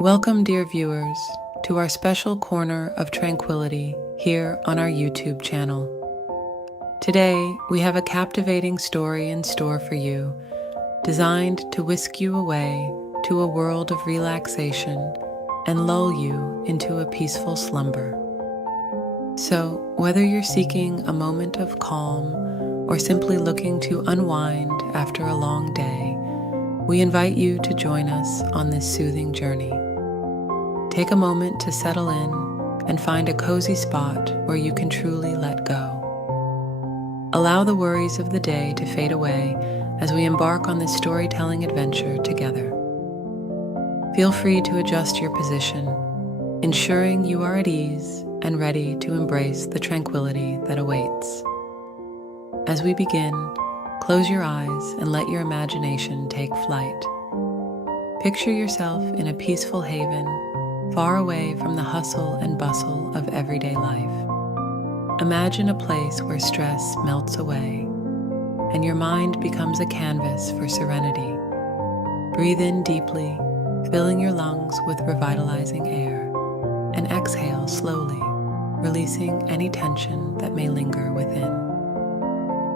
Welcome, dear viewers, to our special corner of tranquility here on our YouTube channel. Today, we have a captivating story in store for you, designed to whisk you away to a world of relaxation and lull you into a peaceful slumber. So, whether you're seeking a moment of calm or simply looking to unwind after a long day, we invite you to join us on this soothing journey. Take a moment to settle in and find a cozy spot where you can truly let go. Allow the worries of the day to fade away as we embark on this storytelling adventure together. Feel free to adjust your position, ensuring you are at ease and ready to embrace the tranquility that awaits. As we begin, close your eyes and let your imagination take flight. Picture yourself in a peaceful haven, far away from the hustle and bustle of everyday life. Imagine a place where stress melts away and your mind becomes a canvas for serenity. Breathe in deeply, filling your lungs with revitalizing air, and exhale slowly, releasing any tension that may linger within.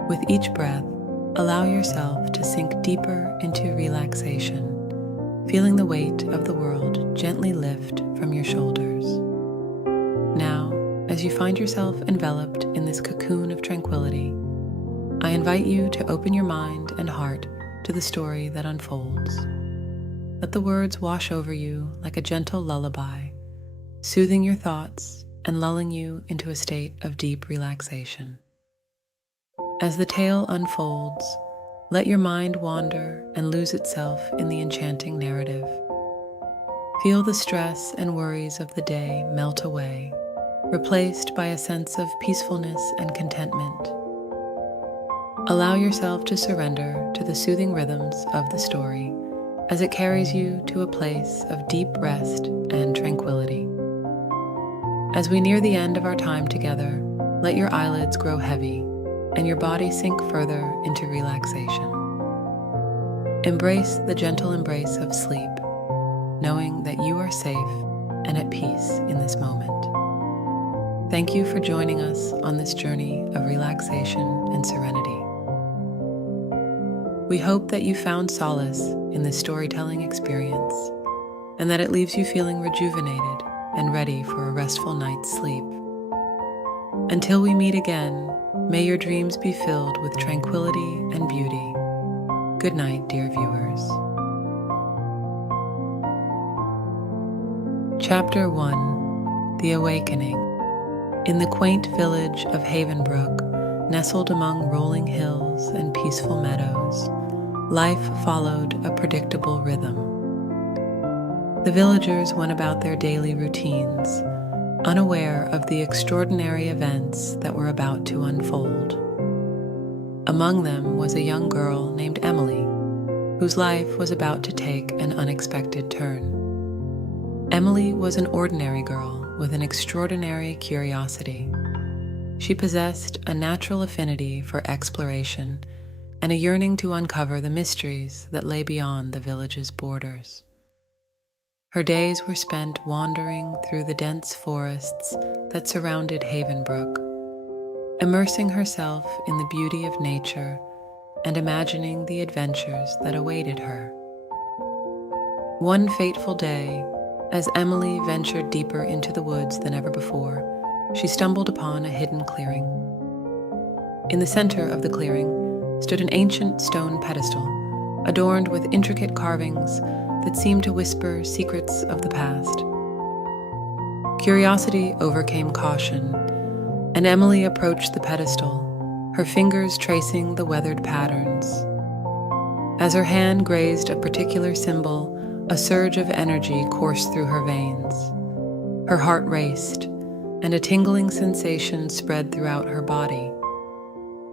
With each breath, allow yourself to sink deeper into relaxation, feeling the weight of the world gently lift from your shoulders. Now, as you find yourself enveloped in this cocoon of tranquility, I invite you to open your mind and heart to the story that unfolds. Let the words wash over you like a gentle lullaby, soothing your thoughts and lulling you into a state of deep relaxation. As the tale unfolds, let your mind wander and lose itself in the enchanting narrative. Feel the stress and worries of the day melt away, replaced by a sense of peacefulness and contentment. Allow yourself to surrender to the soothing rhythms of the story as it carries you to a place of deep rest and tranquility. As we near the end of our time together, let your eyelids grow heavy and your body sink further into relaxation. Embrace the gentle embrace of sleep, knowing that you are safe and at peace in this moment. Thank you for joining us on this journey of relaxation and serenity. We hope that you found solace in this storytelling experience and that it leaves you feeling rejuvenated and ready for a restful night's sleep. Until we meet again, may your dreams be filled with tranquility and beauty. Good night, dear viewers. Chapter 1: The Awakening. In the quaint village of Havenbrook, nestled among rolling hills and peaceful meadows, life followed a predictable rhythm. The villagers went about their daily routines, unaware of the extraordinary events that were about to unfold. Among them was a young girl named Emily, whose life was about to take an unexpected turn. Emily was an ordinary girl with an extraordinary curiosity. She possessed a natural affinity for exploration and a yearning to uncover the mysteries that lay beyond the village's borders. Her days were spent wandering through the dense forests that surrounded Havenbrook, immersing herself in the beauty of nature and imagining the adventures that awaited her. One fateful day, as Emily ventured deeper into the woods than ever before, she stumbled upon a hidden clearing. In the center of the clearing stood an ancient stone pedestal, adorned with intricate carvings that seemed to whisper secrets of the past. Curiosity overcame caution, and Emily approached the pedestal, her fingers tracing the weathered patterns. As her hand grazed a particular symbol, a surge of energy coursed through her veins. Her heart raced, and a tingling sensation spread throughout her body.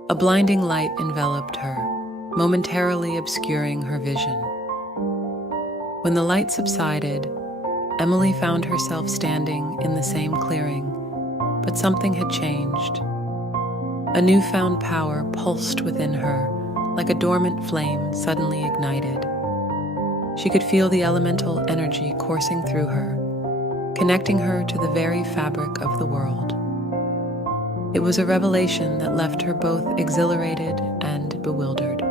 A blinding light enveloped her, momentarily obscuring her vision. When the light subsided, Emily found herself standing in the same clearing, but something had changed. A newfound power pulsed within her, like a dormant flame suddenly ignited. She could feel the elemental energy coursing through her, connecting her to the very fabric of the world. It was a revelation that left her both exhilarated and bewildered.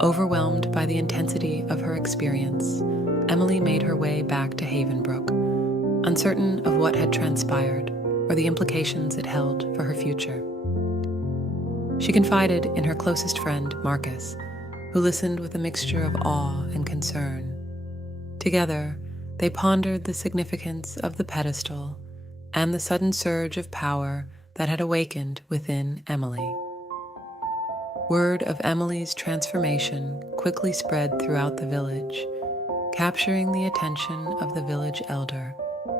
Overwhelmed by the intensity of her experience, Emily made her way back to Havenbrook, uncertain of what had transpired or the implications it held for her future. She confided in her closest friend, Marcus, who listened with a mixture of awe and concern. Together, they pondered the significance of the pedestal and the sudden surge of power that had awakened within Emily. Word of Emily's transformation quickly spread throughout the village, capturing the attention of the village elder,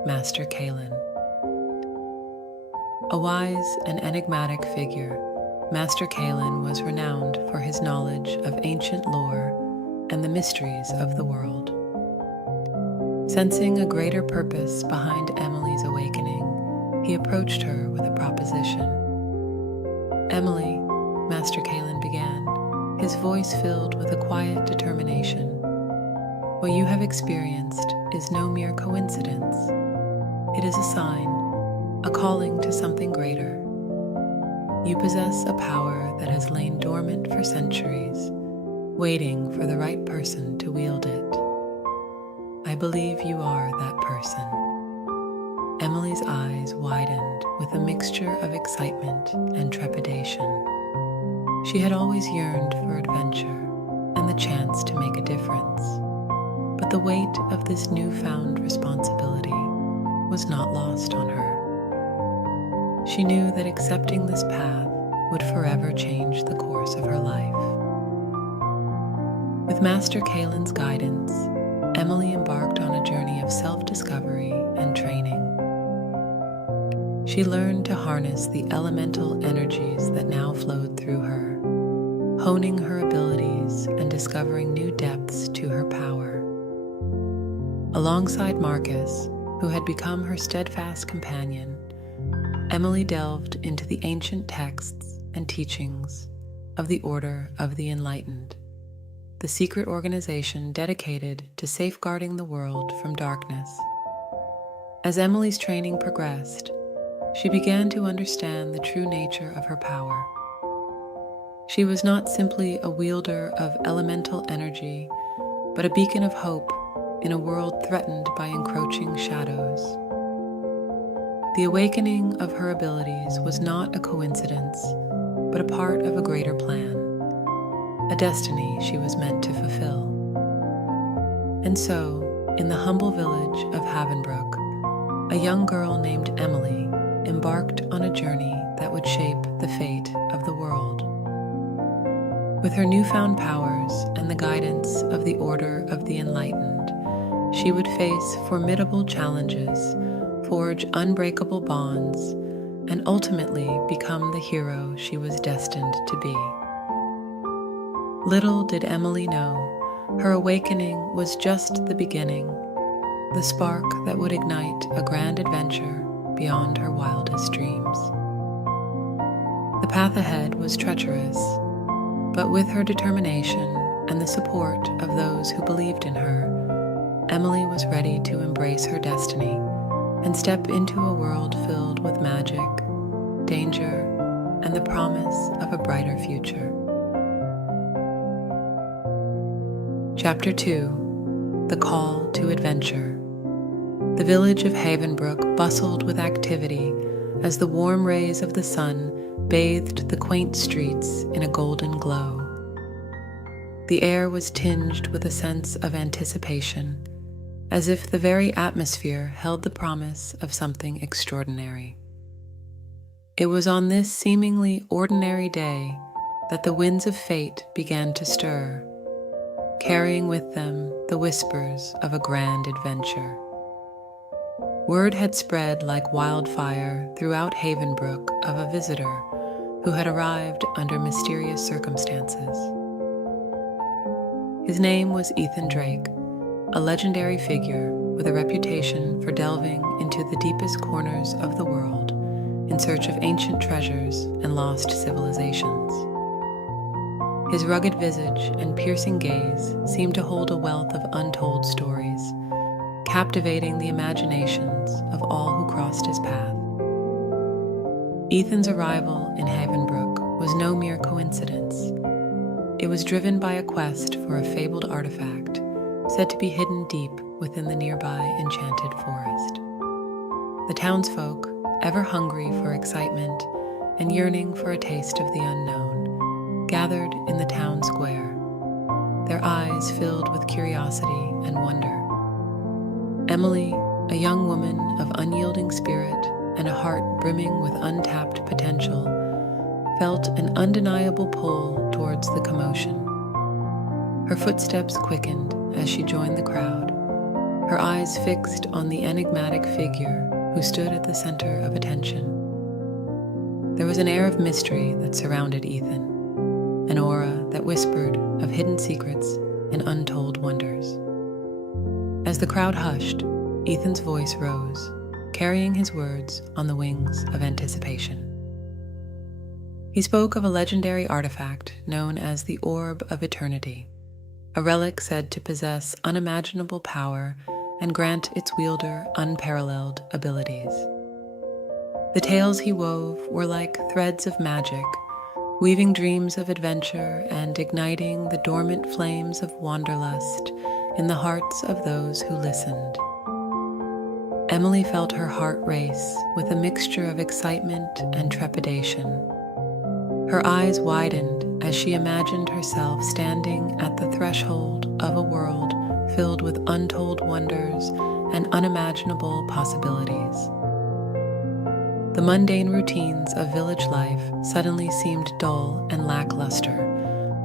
Master Kalin. A wise and enigmatic figure, Master Kalin was renowned for his knowledge of ancient lore and the mysteries of the world. Sensing a greater purpose behind Emily's awakening, he approached her with a proposition. "Emily," Master Kalin began, his voice filled with a quiet determination, "what you have experienced is no mere coincidence. It is a sign, a calling to something greater. You possess a power that has lain dormant for centuries, waiting for the right person to wield it. I believe you are that person." Emily's eyes widened with a mixture of excitement and trepidation. She had always yearned for adventure and the chance to make a difference, but the weight of this newfound responsibility was not lost on her. She knew that accepting this path would forever change the course of her life. With Master Kalin's guidance, Emily embarked on a journey of self-discovery and training. She learned to harness the elemental energies that now flowed through her, honing her abilities and discovering new depths to her power. Alongside Marcus, who had become her steadfast companion, Emily delved into the ancient texts and teachings of the Order of the Enlightened, the secret organization dedicated to safeguarding the world from darkness. As Emily's training progressed, she began to understand the true nature of her power. She was not simply a wielder of elemental energy, but a beacon of hope in a world threatened by encroaching shadows. The awakening of her abilities was not a coincidence, but a part of a greater plan, a destiny she was meant to fulfill. And so, in the humble village of Havenbrook, a young girl named Emily embarked on a journey that would shape the fate of the world. With her newfound powers and the guidance of the Order of the Enlightened, she would face formidable challenges, forge unbreakable bonds, and ultimately become the hero she was destined to be. Little did Emily know, her awakening was just the beginning, the spark that would ignite a grand adventure beyond her wildest dreams. The path ahead was treacherous, but with her determination and the support of those who believed in her, Emily was ready to embrace her destiny and step into a world filled with magic, danger, and the promise of a brighter future. Chapter 2: The Call to Adventure. The village of Havenbrook bustled with activity as the warm rays of the sun bathed the quaint streets in a golden glow. The air was tinged with a sense of anticipation, as if the very atmosphere held the promise of something extraordinary. It was on this seemingly ordinary day that the winds of fate began to stir, carrying with them the whispers of a grand adventure. Word had spread like wildfire throughout Havenbrook of a visitor who had arrived under mysterious circumstances. His name was Ethan Drake, a legendary figure with a reputation for delving into the deepest corners of the world in search of ancient treasures and lost civilizations. His rugged visage and piercing gaze seemed to hold a wealth of untold stories, captivating the imaginations of all who crossed his path. Ethan's arrival in Havenbrook was no mere coincidence. It was driven by a quest for a fabled artifact said to be hidden deep within the nearby enchanted forest. The townsfolk, ever hungry for excitement and yearning for a taste of the unknown, gathered in the town square, their eyes filled with curiosity and wonder. Emily, a young woman of unyielding spirit and a heart brimming with untapped potential, felt an undeniable pull towards the commotion. Her footsteps quickened as she joined the crowd, her eyes fixed on the enigmatic figure who stood at the center of attention. There was an air of mystery that surrounded Ethan, an aura that whispered of hidden secrets and untold wonders. As the crowd hushed, Ethan's voice rose, carrying his words on the wings of anticipation. He spoke of a legendary artifact known as the Orb of Eternity, a relic said to possess unimaginable power and grant its wielder unparalleled abilities. The tales he wove were like threads of magic, weaving dreams of adventure and igniting the dormant flames of wanderlust in the hearts of those who listened. Emily felt her heart race with a mixture of excitement and trepidation. Her eyes widened as she imagined herself standing at the threshold of a world filled with untold wonders and unimaginable possibilities. The mundane routines of village life suddenly seemed dull and lackluster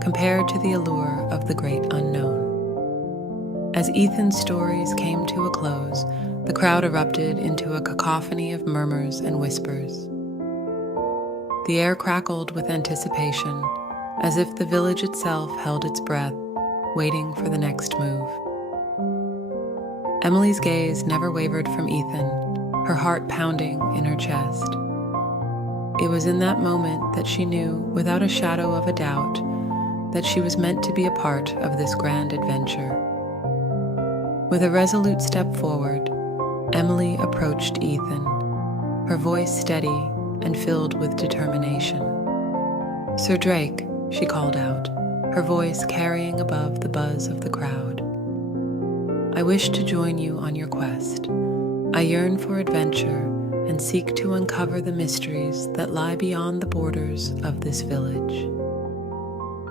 compared to the allure of the great unknown. As Ethan's stories came to a close, the crowd erupted into a cacophony of murmurs and whispers. The air crackled with anticipation, as if the village itself held its breath, waiting for the next move. Emily's gaze never wavered from Ethan, her heart pounding in her chest. It was in that moment that she knew, without a shadow of a doubt, that she was meant to be a part of this grand adventure. With a resolute step forward, Emily approached Ethan, her voice steady and filled with determination. "Sir Drake," she called out, her voice carrying above the buzz of the crowd. "I wish to join you on your quest. I yearn for adventure and seek to uncover the mysteries that lie beyond the borders of this village."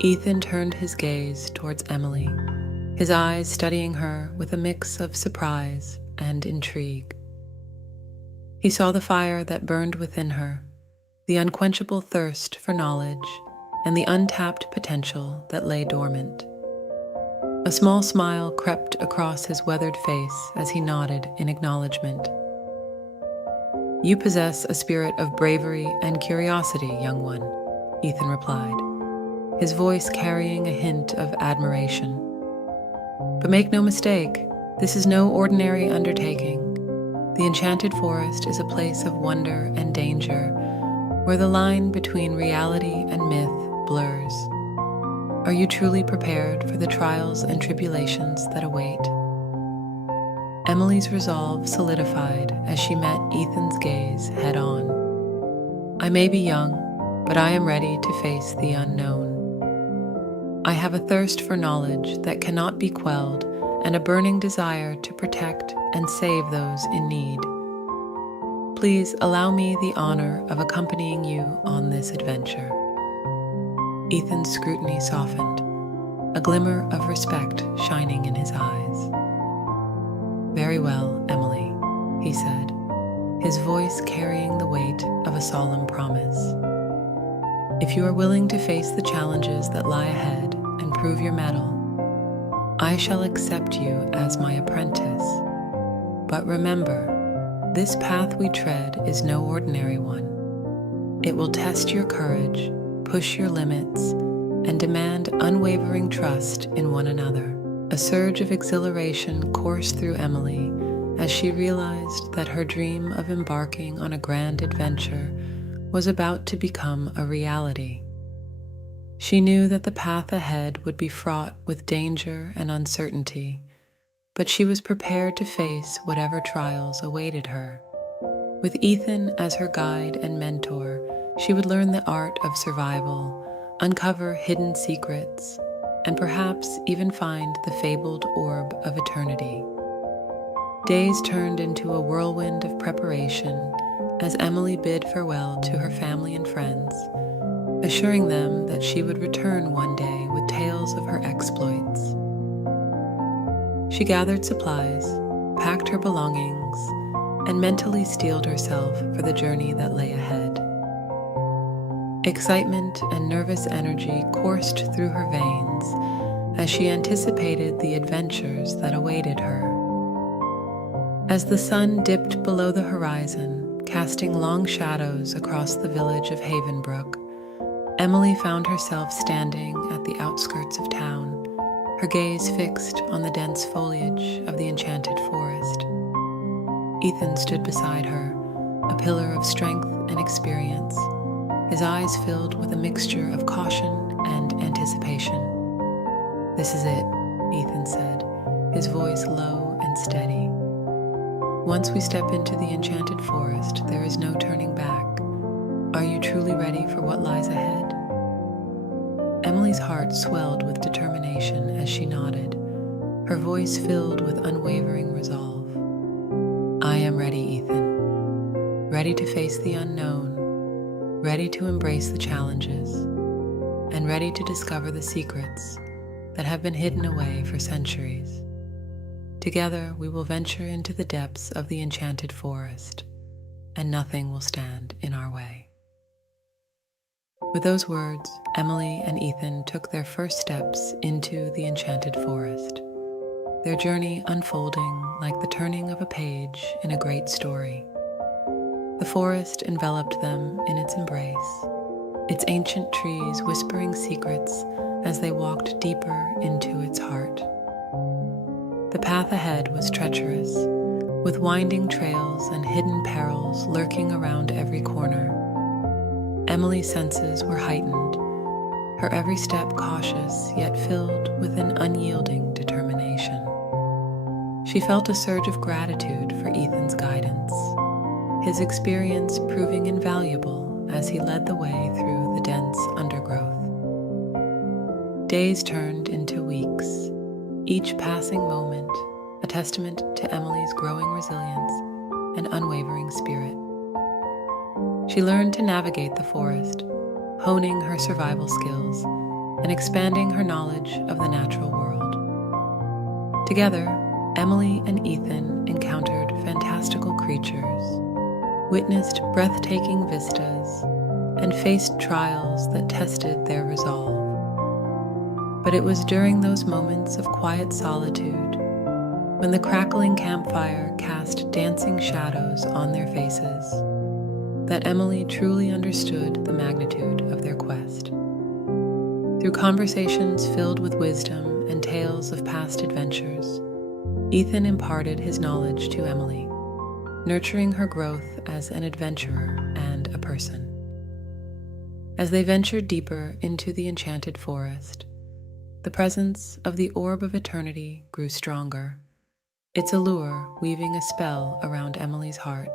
Ethan turned his gaze towards Emily, his eyes studying her with a mix of surprise and intrigue. He saw the fire that burned within her, the unquenchable thirst for knowledge, and the untapped potential that lay dormant. A small smile crept across his weathered face as he nodded in acknowledgement. "You possess a spirit of bravery and curiosity, young one," Ethan replied, his voice carrying a hint of admiration. "But make no mistake, this is no ordinary undertaking. The enchanted forest is a place of wonder and danger, where the line between reality and myth blurs. Are you truly prepared for the trials and tribulations that await?" Emily's resolve solidified as she met Ethan's gaze head-on. "I may be young, but I am ready to face the unknown. I have a thirst for knowledge that cannot be quelled and a burning desire to protect and save those in need. Please allow me the honor of accompanying you on this adventure." Ethan's scrutiny softened, a glimmer of respect shining in his eyes. "Very well, Emily," he said, his voice carrying the weight of a solemn promise. "If you are willing to face the challenges that lie ahead and prove your mettle, I shall accept you as my apprentice. But remember, this path we tread is no ordinary one. It will test your courage, push your limits, and demand unwavering trust in one another." A surge of exhilaration coursed through Emily as she realized that her dream of embarking on a grand adventure was about to become a reality. She knew that the path ahead would be fraught with danger and uncertainty, but she was prepared to face whatever trials awaited her. With Ethan as her guide and mentor, she would learn the art of survival, uncover hidden secrets, and perhaps even find the fabled orb of eternity. Days turned into a whirlwind of preparation as Emily bid farewell to her family and friends, assuring them that she would return one day with tales of her exploits. She gathered supplies, packed her belongings, and mentally steeled herself for the journey that lay ahead. Excitement and nervous energy coursed through her veins as she anticipated the adventures that awaited her. As the sun dipped below the horizon, casting long shadows across the village of Havenbrook, Emily found herself standing at the outskirts of town, her gaze fixed on the dense foliage of the enchanted forest. Ethan stood beside her, a pillar of strength and experience, his eyes filled with a mixture of caution and anticipation. "This is it," Ethan said, his voice low and steady. "Once we step into the enchanted forest, there is no turning back. Are you truly ready for what lies ahead?" Emily's heart swelled with determination as she nodded, her voice filled with unwavering resolve. "I am ready, Ethan. Ready to face the unknown, ready to embrace the challenges, and ready to discover the secrets that have been hidden away for centuries. Together we will venture into the depths of the enchanted forest, and nothing will stand in our way." With those words, Emily and Ethan took their first steps into the enchanted forest, their journey unfolding like the turning of a page in a great story. The forest enveloped them in its embrace, its ancient trees whispering secrets as they walked deeper into its heart. The path ahead was treacherous, with winding trails and hidden perils lurking around every corner. Emily's senses were heightened, her every step cautious yet filled with an unyielding determination. She felt a surge of gratitude for Ethan's guidance, his experience proving invaluable as he led the way through the dense undergrowth. Days turned into weeks, each passing moment a testament to Emily's growing resilience and unwavering spirit. She learned to navigate the forest, honing her survival skills and expanding her knowledge of the natural world. Together, Emily and Ethan encountered fantastical creatures, witnessed breathtaking vistas, and faced trials that tested their resolve. But it was during those moments of quiet solitude, when the crackling campfire cast dancing shadows on their faces, that Emily truly understood the magnitude of their quest. Through conversations filled with wisdom and tales of past adventures, Ethan imparted his knowledge to Emily, nurturing her growth as an adventurer and a person. As they ventured deeper into the enchanted forest, the presence of the orb of eternity grew stronger, its allure weaving a spell around Emily's heart.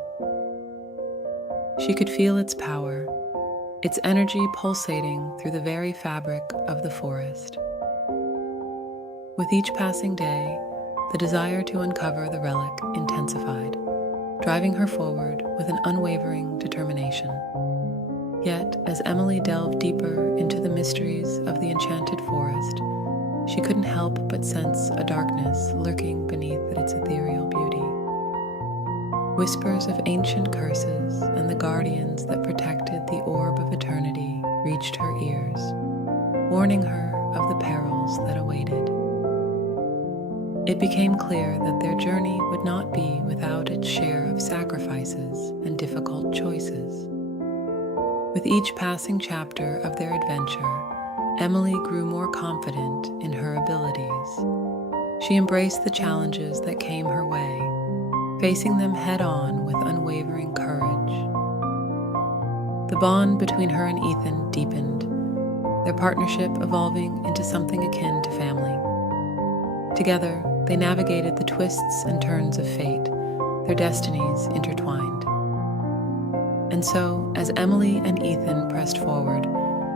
She could feel its power, its energy pulsating through the very fabric of the forest. With each passing day, the desire to uncover the relic intensified, driving her forward with an unwavering determination. Yet, as Emily delved deeper into the mysteries of the enchanted forest, she couldn't help but sense a darkness lurking beneath its ethereal beauty. Whispers of ancient curses and the guardians that protected the orb of eternity reached her ears, warning her of the perils that awaited. It became clear that their journey would not be without its share of sacrifices and difficult choices. With each passing chapter of their adventure, Emily grew more confident in her abilities. She embraced the challenges that came her way, facing them head-on with unwavering courage. The bond between her and Ethan deepened, their partnership evolving into something akin to family. Together, they navigated the twists and turns of fate, their destinies intertwined. And so, as Emily and Ethan pressed forward,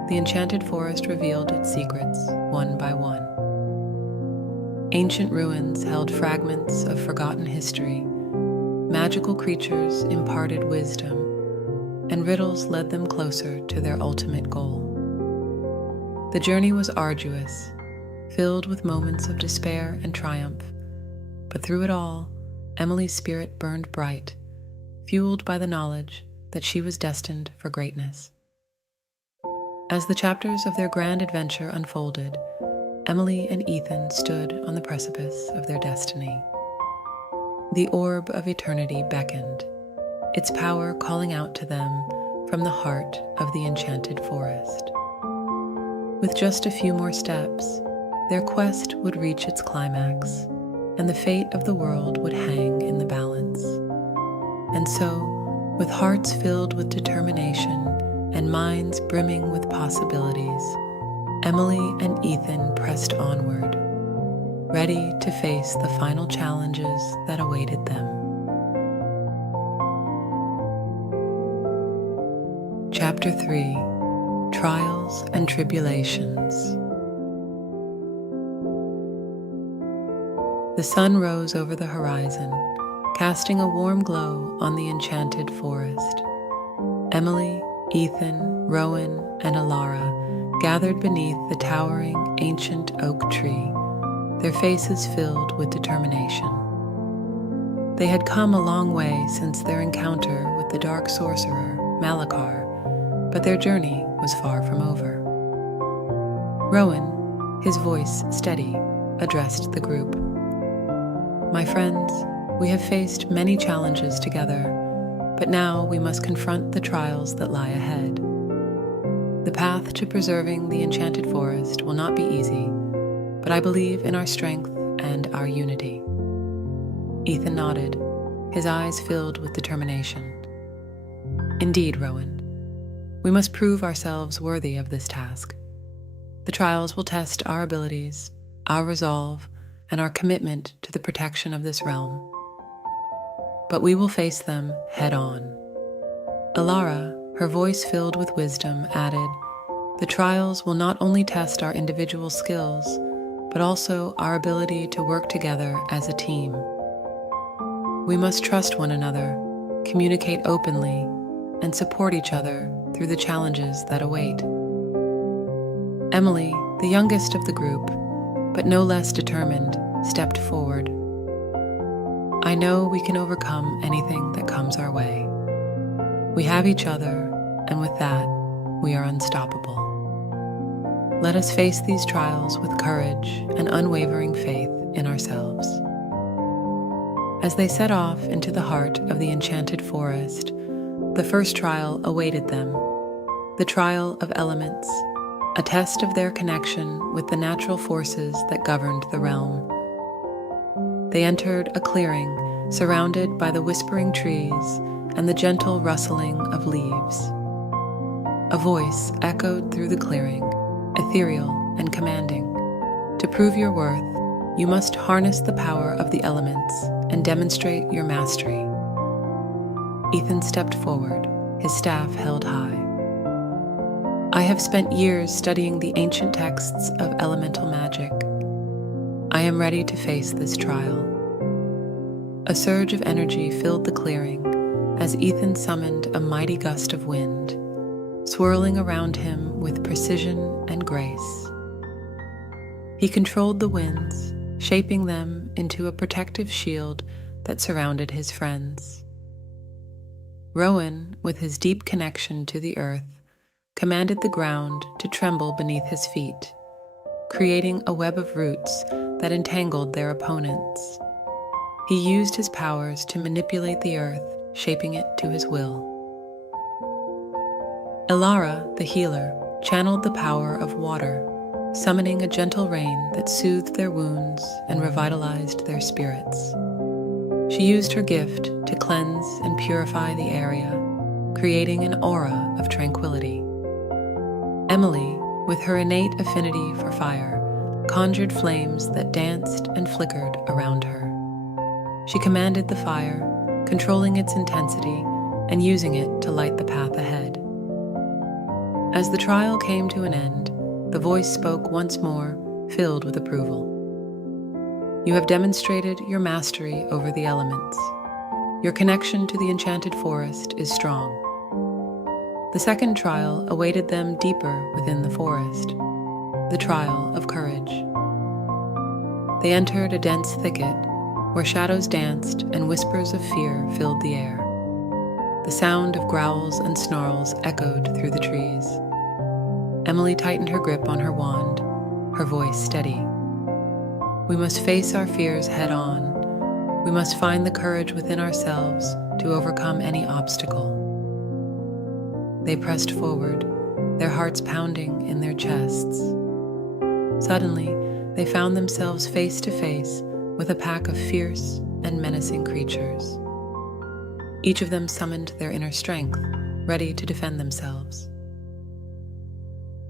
the enchanted forest revealed its secrets, one by one. Ancient ruins held fragments of forgotten history, magical creatures imparted wisdom, and riddles led them closer to their ultimate goal. The journey was arduous, filled with moments of despair and triumph, but through it all, Emily's spirit burned bright, fueled by the knowledge that she was destined for greatness. As the chapters of their grand adventure unfolded, Emily and Ethan stood on the precipice of their destiny. The orb of eternity beckoned, its power calling out to them from the heart of the enchanted forest. With just a few more steps, their quest would reach its climax, and the fate of the world would hang in the balance. And so, with hearts filled with determination and minds brimming with possibilities, Emily and Ethan pressed onward, ready to face the final challenges that awaited them. Chapter 3: Trials and Tribulations. The sun rose over the horizon, casting a warm glow on the enchanted forest. Emily, Ethan, Rowan, and Alara gathered beneath the towering ancient oak tree, their faces filled with determination. They had come a long way since their encounter with the dark sorcerer, Malachar, but their journey was far from over. Rowan, his voice steady, addressed the group. "My friends, we have faced many challenges together, but now we must confront the trials that lie ahead. The path to preserving the enchanted forest will not be easy, but I believe in our strength and our unity." Ethan nodded, his eyes filled with determination. "Indeed, Rowan, we must prove ourselves worthy of this task. The trials will test our abilities, our resolve, and our commitment to the protection of this realm. But we will face them head on." Alara, her voice filled with wisdom, added, "The trials will not only test our individual skills, but also our ability to work together as a team. We must trust one another, communicate openly, and support each other through the challenges that await." Emily, the youngest of the group, but no less determined, stepped forward. "I know we can overcome anything that comes our way. We have each other, and with that, we are unstoppable. Let us face these trials with courage and unwavering faith in ourselves." As they set off into the heart of the enchanted forest, the first trial awaited them, the trial of elements, a test of their connection with the natural forces that governed the realm. They entered a clearing surrounded by the whispering trees and the gentle rustling of leaves. A voice echoed through the clearing, ethereal and commanding. "To prove your worth, you must harness the power of the elements and demonstrate your mastery." Ethan stepped forward, his staff held high. "I have spent years studying the ancient texts of elemental magic. I am ready to face this trial." A surge of energy filled the clearing as Ethan summoned a mighty gust of wind, swirling around him with precision and grace. He controlled the winds, shaping them into a protective shield that surrounded his friends. Rowan, with his deep connection to the earth, commanded the ground to tremble beneath his feet, creating a web of roots that entangled their opponents. He used his powers to manipulate the earth, shaping it to his will. Alara, the healer, channeled the power of water, summoning a gentle rain that soothed their wounds and revitalized their spirits. She used her gift to cleanse and purify the area, creating an aura of tranquility. Emily, with her innate affinity for fire, conjured flames that danced and flickered around her. She commanded the fire, controlling its intensity and using it to light the path ahead. As the trial came to an end, the voice spoke once more, filled with approval. You have demonstrated your mastery over the elements. Your connection to the enchanted forest is strong. The second trial awaited them deeper within the forest, the trial of courage. They entered a dense thicket where shadows danced and whispers of fear filled the air. The sound of growls and snarls echoed through the trees. Emily tightened her grip on her wand, her voice steady. We must face our fears head on. We must find the courage within ourselves to overcome any obstacle. They pressed forward, their hearts pounding in their chests. Suddenly, they found themselves face to face with a pack of fierce and menacing creatures. Each of them summoned their inner strength, ready to defend themselves.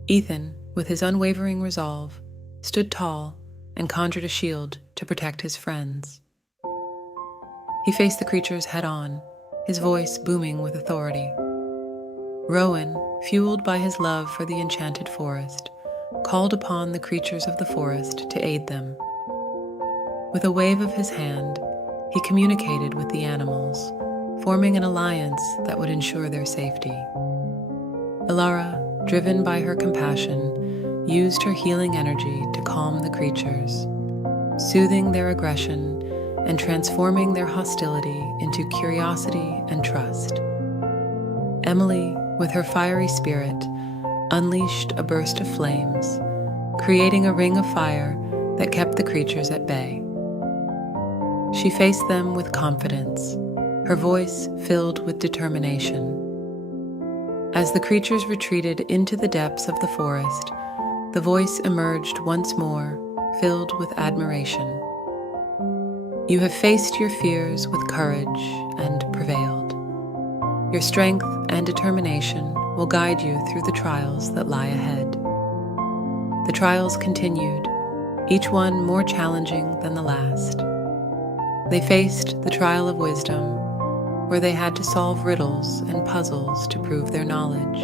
Ethan, with his unwavering resolve, stood tall and conjured a shield to protect his friends. He faced the creatures head-on, his voice booming with authority. Rowan, fueled by his love for the enchanted forest, called upon the creatures of the forest to aid them. With a wave of his hand, he communicated with the animals, forming an alliance that would ensure their safety. Ilara, driven by her compassion, used her healing energy to calm the creatures, soothing their aggression and transforming their hostility into curiosity and trust. Emily, with her fiery spirit, unleashed a burst of flames, creating a ring of fire that kept the creatures at bay. She faced them with confidence, her voice filled with determination. As the creatures retreated into the depths of the forest, the voice emerged once more, filled with admiration. You have faced your fears with courage and prevailed. Your strength and determination will guide you through the trials that lie ahead. The trials continued, each one more challenging than the last. They faced the trial of wisdom, where they had to solve riddles and puzzles to prove their knowledge.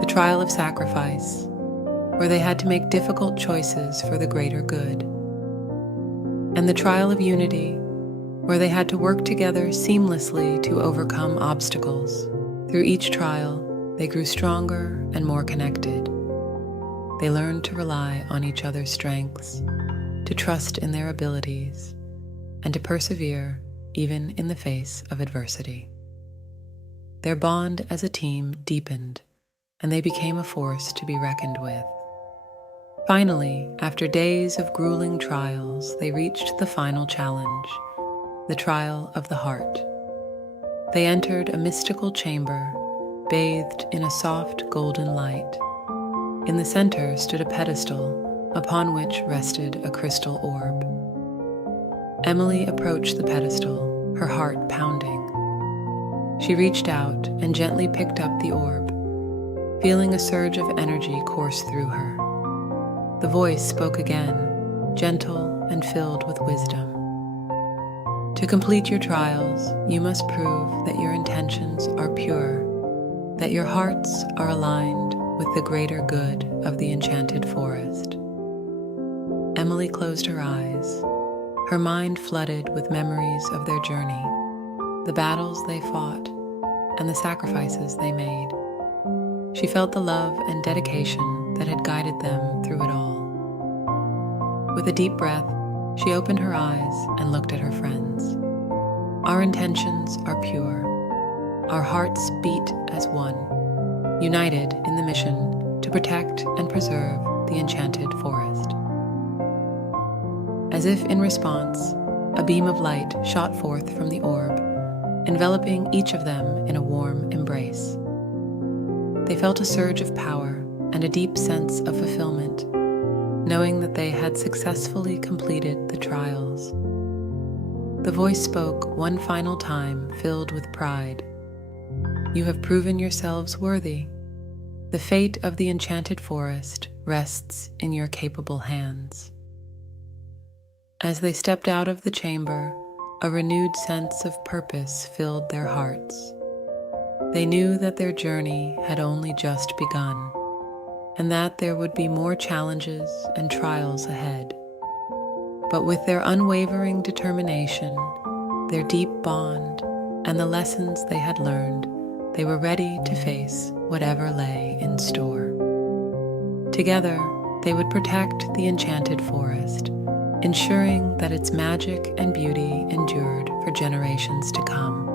The trial of sacrifice, where they had to make difficult choices for the greater good. And the trial of unity, where they had to work together seamlessly to overcome obstacles. Through each trial, they grew stronger and more connected. They learned to rely on each other's strengths, to trust in their abilities, and to persevere even in the face of adversity. Their bond as a team deepened, and they became a force to be reckoned with. Finally, after days of grueling trials, they reached the final challenge, the trial of the heart. They entered a mystical chamber, bathed in a soft golden light. In the center stood a pedestal, upon which rested a crystal orb. Emily approached the pedestal, her heart pounding. She reached out and gently picked up the orb, feeling a surge of energy course through her. The voice spoke again, gentle and filled with wisdom. To complete your trials, you must prove that your intentions are pure, that your hearts are aligned with the greater good of the enchanted forest. Emily closed her eyes, her mind flooded with memories of their journey, the battles they fought, and the sacrifices they made. She felt the love and dedication that had guided them through it all. With a deep breath, she opened her eyes and looked at her friends. Our intentions are pure. Our hearts beat as one, united in the mission to protect and preserve the enchanted forest. As if in response, a beam of light shot forth from the orb, enveloping each of them in a warm embrace. They felt a surge of power and a deep sense of fulfillment, knowing that they had successfully completed the trials. The voice spoke one final time, filled with pride. You have proven yourselves worthy. The fate of the enchanted forest rests in your capable hands. As they stepped out of the chamber, a renewed sense of purpose filled their hearts. They knew that their journey had only just begun, and that there would be more challenges and trials ahead. But with their unwavering determination, their deep bond, and the lessons they had learned, they were ready to face whatever lay in store. Together, they would protect the enchanted forest, ensuring that its magic and beauty endured for generations to come.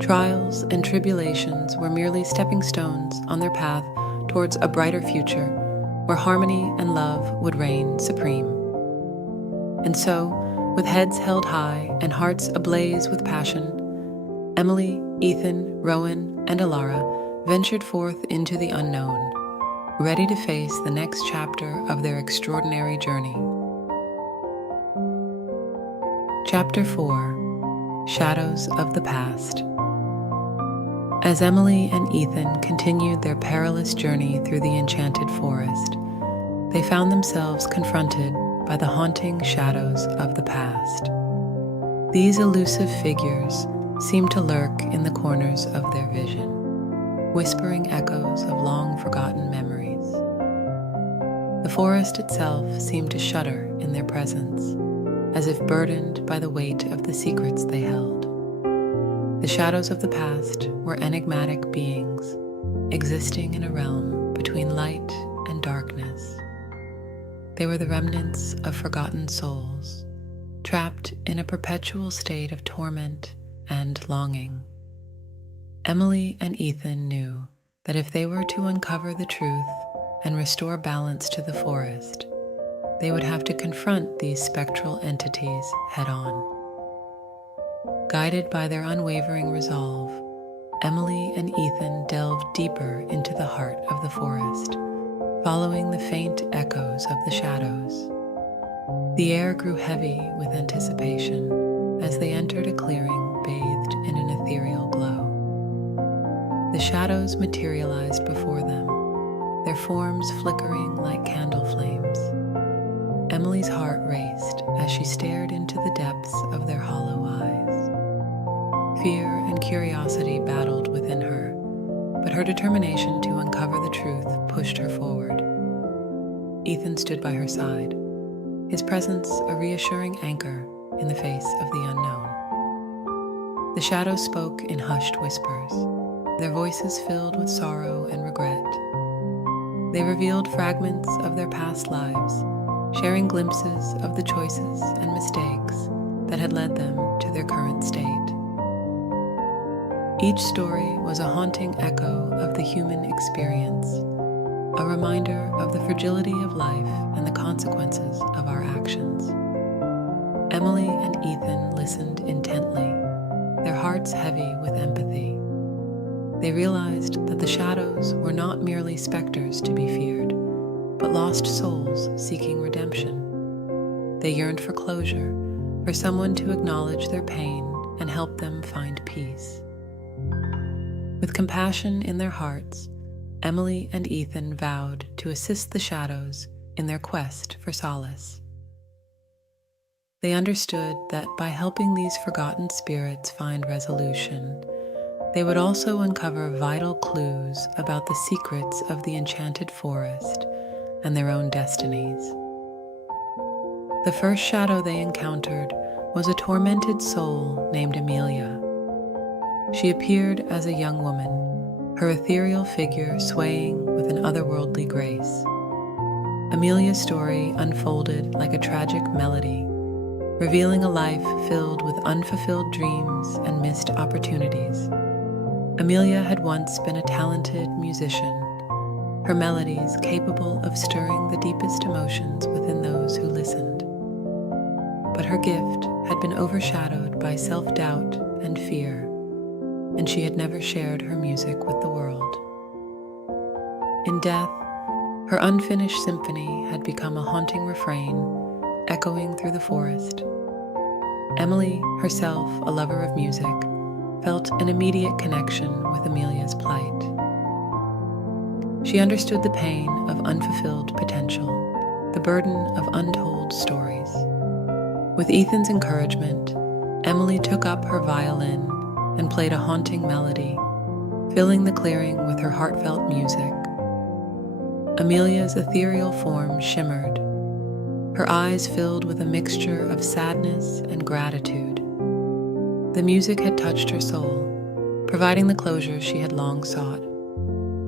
Trials and tribulations were merely stepping stones on their path towards a brighter future where harmony and love would reign supreme. And so, with heads held high and hearts ablaze with passion, Emily, Ethan, Rowan, and Alara ventured forth into the unknown, ready to face the next chapter of their extraordinary journey. Chapter 4: Shadows of the Past. As Emily and Ethan continued their perilous journey through the enchanted forest, they found themselves confronted by the haunting shadows of the past. These elusive figures seemed to lurk in the corners of their vision, whispering echoes of long-forgotten memories. The forest itself seemed to shudder in their presence, as if burdened by the weight of the secrets they held. The shadows of the past were enigmatic beings, existing in a realm between light and darkness. They were the remnants of forgotten souls, trapped in a perpetual state of torment and longing. Emily and Ethan knew that if they were to uncover the truth and restore balance to the forest, they would have to confront these spectral entities head-on. Guided by their unwavering resolve, Emily and Ethan delved deeper into the heart of the forest, following the faint echoes of the shadows. The air grew heavy with anticipation as they entered a clearing bathed in an ethereal glow. The shadows materialized before them, their forms flickering like candle flames. Emily's heart raced as she stared into the depths of their hollow eyes. Fear and curiosity battled within her, but her determination to uncover the truth pushed her forward. Ethan stood by her side, his presence a reassuring anchor in the face of the unknown. The shadows spoke in hushed whispers, their voices filled with sorrow and regret. They revealed fragments of their past lives, sharing glimpses of the choices and mistakes that had led them to their current state. Each story was a haunting echo of the human experience, a reminder of the fragility of life and the consequences of our actions. Emily and Ethan listened intently, their hearts heavy with empathy. They realized that the shadows were not merely specters to be feared, but lost souls seeking redemption. They yearned for closure, for someone to acknowledge their pain and help them find peace. With compassion in their hearts, Emily and Ethan vowed to assist the shadows in their quest for solace. They understood that by helping these forgotten spirits find resolution, they would also uncover vital clues about the secrets of the enchanted forest and their own destinies. The first shadow they encountered was a tormented soul named Amelia. She appeared as a young woman, her ethereal figure swaying with an otherworldly grace. Amelia's story unfolded like a tragic melody, revealing a life filled with unfulfilled dreams and missed opportunities. Amelia had once been a talented musician, her melodies capable of stirring the deepest emotions within those who listened. But her gift had been overshadowed by self-doubt and fear, and she had never shared her music with the world. In death, her unfinished symphony had become a haunting refrain, echoing through the forest. Emily, herself a lover of music, felt an immediate connection with Amelia's plight. She understood the pain of unfulfilled potential, the burden of untold stories. With Ethan's encouragement, Emily took up her violin and played a haunting melody, filling the clearing with her heartfelt music. Amelia's ethereal form shimmered, her eyes filled with a mixture of sadness and gratitude. The music had touched her soul, providing the closure she had long sought.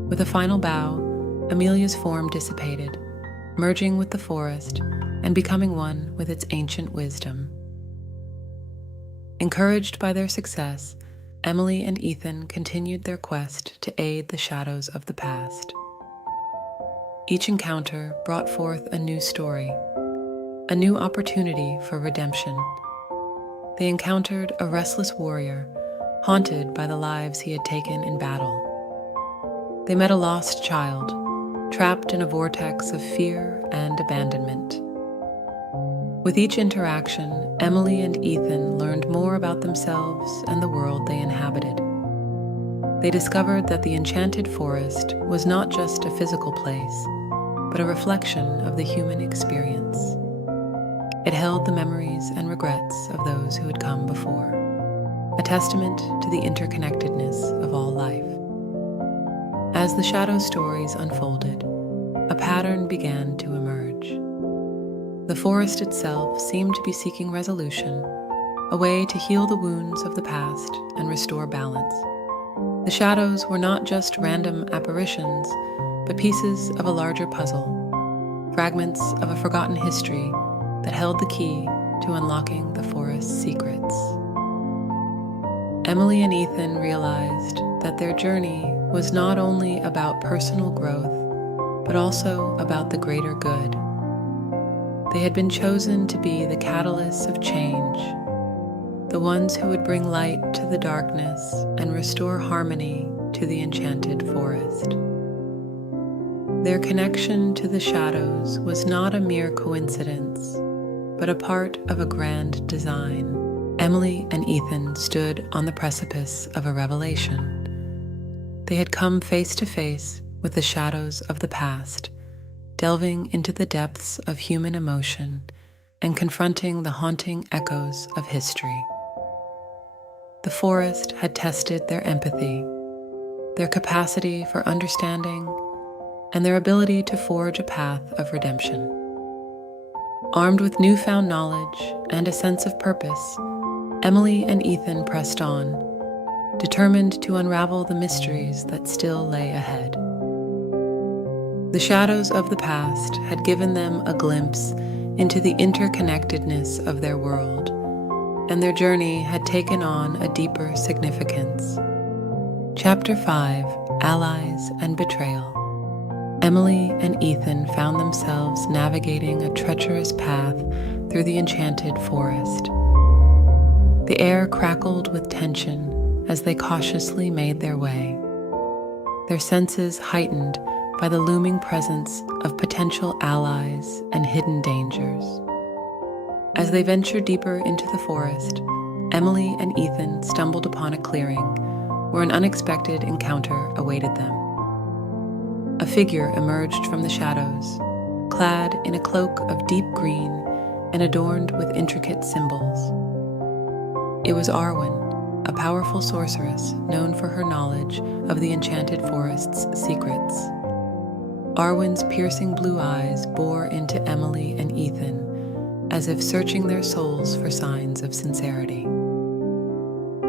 With a final bow, Amelia's form dissipated, merging with the forest and becoming one with its ancient wisdom. Encouraged by their success, Emily and Ethan continued their quest to aid the shadows of the past. Each encounter brought forth a new story, a new opportunity for redemption. They encountered a restless warrior, haunted by the lives he had taken in battle. They met a lost child, trapped in a vortex of fear and abandonment. With each interaction, Emily and Ethan learned more about themselves and the world they inhabited. They discovered that the enchanted forest was not just a physical place, but a reflection of the human experience. It held the memories and regrets of those who had come before, a testament to the interconnectedness of all life. As the shadow stories unfolded, a pattern began to emerge. The forest itself seemed to be seeking resolution, a way to heal the wounds of the past and restore balance. The shadows were not just random apparitions, but pieces of a larger puzzle, fragments of a forgotten history that held the key to unlocking the forest's secrets. Emily and Ethan realized that their journey was not only about personal growth, but also about the greater good. They had been chosen to be the catalysts of change, the ones who would bring light to the darkness and restore harmony to the enchanted forest. Their connection to the shadows was not a mere coincidence, but a part of a grand design. Emily and Ethan stood on the precipice of a revelation. They had come face to face with the shadows of the past, delving into the depths of human emotion and confronting the haunting echoes of history. The forest had tested their empathy, their capacity for understanding, and their ability to forge a path of redemption. Armed with newfound knowledge and a sense of purpose, Emily and Ethan pressed on, determined to unravel the mysteries that still lay ahead. The shadows of the past had given them a glimpse into the interconnectedness of their world, and their journey had taken on a deeper significance. Chapter 5: Allies and Betrayal. Emily and Ethan found themselves navigating a treacherous path through the enchanted forest. The air crackled with tension as they cautiously made their way, their senses heightened by the looming presence of potential allies and hidden dangers. As they ventured deeper into the forest, Emily and Ethan stumbled upon a clearing where an unexpected encounter awaited them. A figure emerged from the shadows, clad in a cloak of deep green and adorned with intricate symbols. It was Arwen, a powerful sorceress known for her knowledge of the enchanted forest's secrets. Arwen's piercing blue eyes bore into Emily and Ethan, as if searching their souls for signs of sincerity.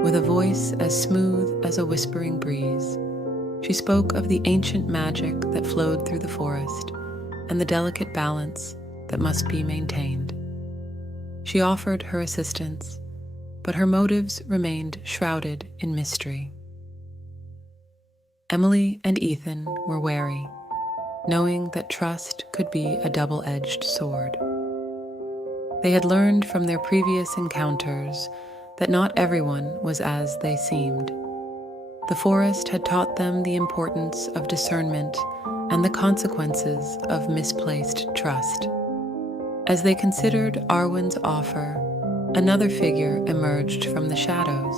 With a voice as smooth as a whispering breeze, she spoke of the ancient magic that flowed through the forest and the delicate balance that must be maintained. She offered her assistance, but her motives remained shrouded in mystery. Emily and Ethan were wary, knowing that trust could be a double-edged sword. They had learned from their previous encounters that not everyone was as they seemed. The forest had taught them the importance of discernment and the consequences of misplaced trust. As they considered Arwen's offer, another figure emerged from the shadows.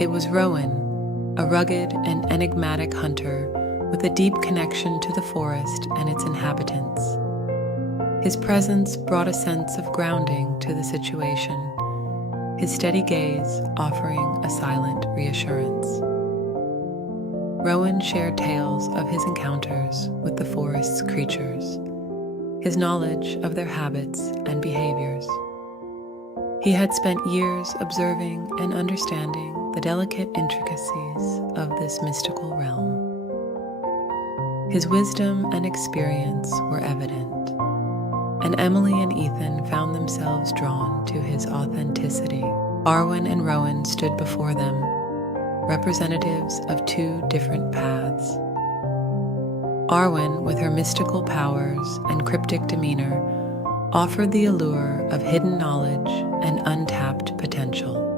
It was Rowan, a rugged and enigmatic hunter with a deep connection to the forest and its inhabitants. His presence brought a sense of grounding to the situation, his steady gaze offering a silent reassurance. Rowan shared tales of his encounters with the forest's creatures, his knowledge of their habits and behaviors. He had spent years observing and understanding the delicate intricacies of this mystical realm. His wisdom and experience were evident, and Emily and Ethan found themselves drawn to his authenticity. Arwen and Rowan stood before them, representatives of two different paths. Arwen, with her mystical powers and cryptic demeanor, offered the allure of hidden knowledge and untapped potential.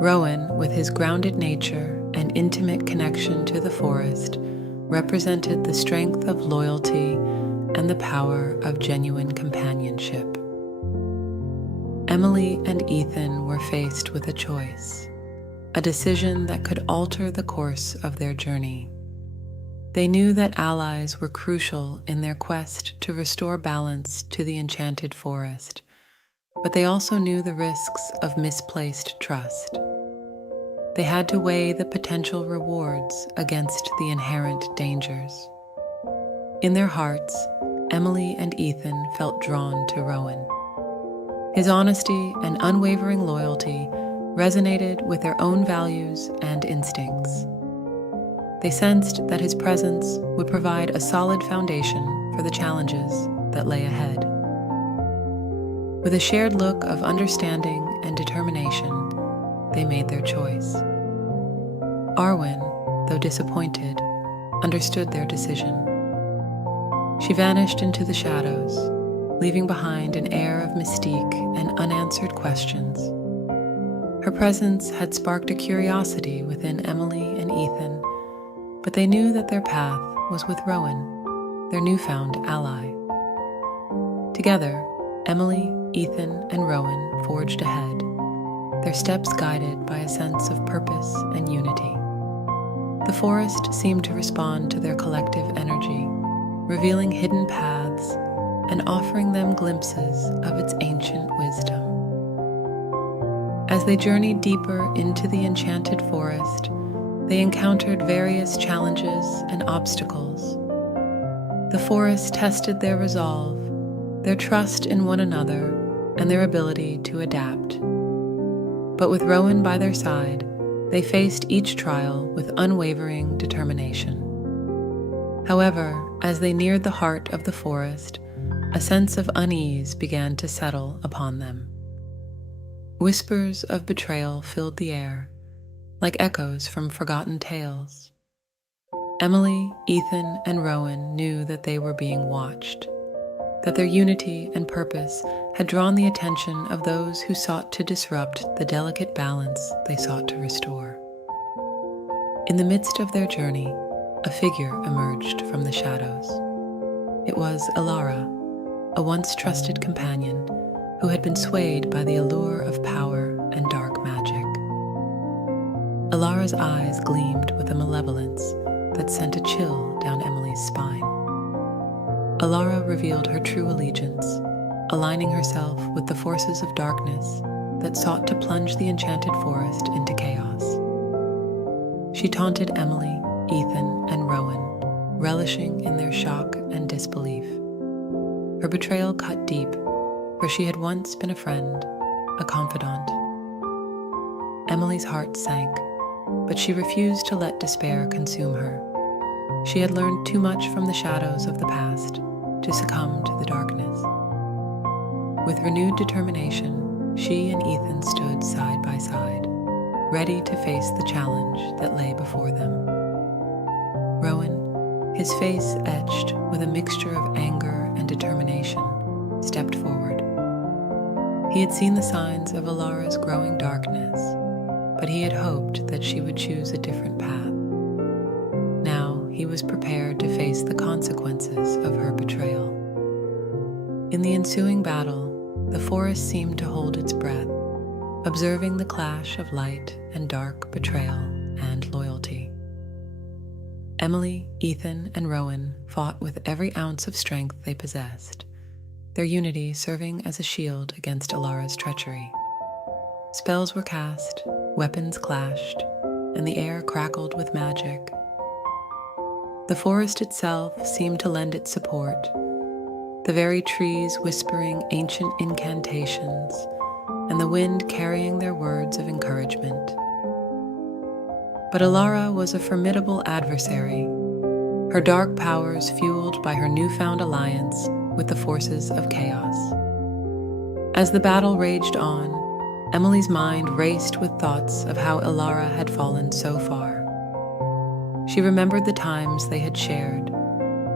Rowan, with his grounded nature and intimate connection to the forest, represented the strength of loyalty and the power of genuine companionship. Emily and Ethan were faced with a choice, a decision that could alter the course of their journey. They knew that allies were crucial in their quest to restore balance to the enchanted forest, but they also knew the risks of misplaced trust. They had to weigh the potential rewards against the inherent dangers. In their hearts, Emily and Ethan felt drawn to Rowan. His honesty and unwavering loyalty resonated with their own values and instincts. They sensed that his presence would provide a solid foundation for the challenges that lay ahead. With a shared look of understanding and determination, they made their choice. Arwen, though disappointed, understood their decision. She vanished into the shadows, leaving behind an air of mystique and unanswered questions. Her presence had sparked a curiosity within Emily and Ethan, but they knew that their path was with Rowan, their newfound ally. Together, Emily, Ethan, and Rowan forged ahead, their steps guided by a sense of purpose and unity. The forest seemed to respond to their collective energy, revealing hidden paths and offering them glimpses of its ancient wisdom. As they journeyed deeper into the enchanted forest, they encountered various challenges and obstacles. The forest tested their resolve, their trust in one another, and their ability to adapt. But with Rowan by their side, they faced each trial with unwavering determination. However, as they neared the heart of the forest, a sense of unease began to settle upon them. Whispers of betrayal filled the air, like echoes from forgotten tales. Emily, Ethan, and Rowan knew that they were being watched, that their unity and purpose had drawn the attention of those who sought to disrupt the delicate balance they sought to restore. In the midst of their journey, a figure emerged from the shadows. It was Alara, a once trusted companion who had been swayed by the allure of power and dark magic. Alara's eyes gleamed with a malevolence that sent a chill down Emily's spine. Alara revealed her true allegiance, aligning herself with the forces of darkness that sought to plunge the enchanted forest into chaos. She taunted Emily, Ethan, and Rowan, relishing in their shock and disbelief. Her betrayal cut deep, for she had once been a friend, a confidant. Emily's heart sank, but she refused to let despair consume her. She had learned too much from the shadows of the past to succumb to the darkness. With renewed determination, she and Ethan stood side by side, ready to face the challenge that lay before them. Rowan, his face etched with a mixture of anger and determination, stepped forward. He had seen the signs of Alara's growing darkness, but he had hoped that she would choose a different path. Now he was prepared to face the consequences of her betrayal. In the ensuing battle, the forest seemed to hold its breath, observing the clash of light and dark, betrayal and loyalty. Emily, Ethan, and Rowan fought with every ounce of strength they possessed, their unity serving as a shield against Alara's treachery. Spells were cast, weapons clashed, and the air crackled with magic. The forest itself seemed to lend its support, the very trees whispering ancient incantations, and the wind carrying their words of encouragement. But Alara was a formidable adversary, her dark powers fueled by her newfound alliance with the forces of chaos. As the battle raged on, Emily's mind raced with thoughts of how Alara had fallen so far. She remembered the times they had shared,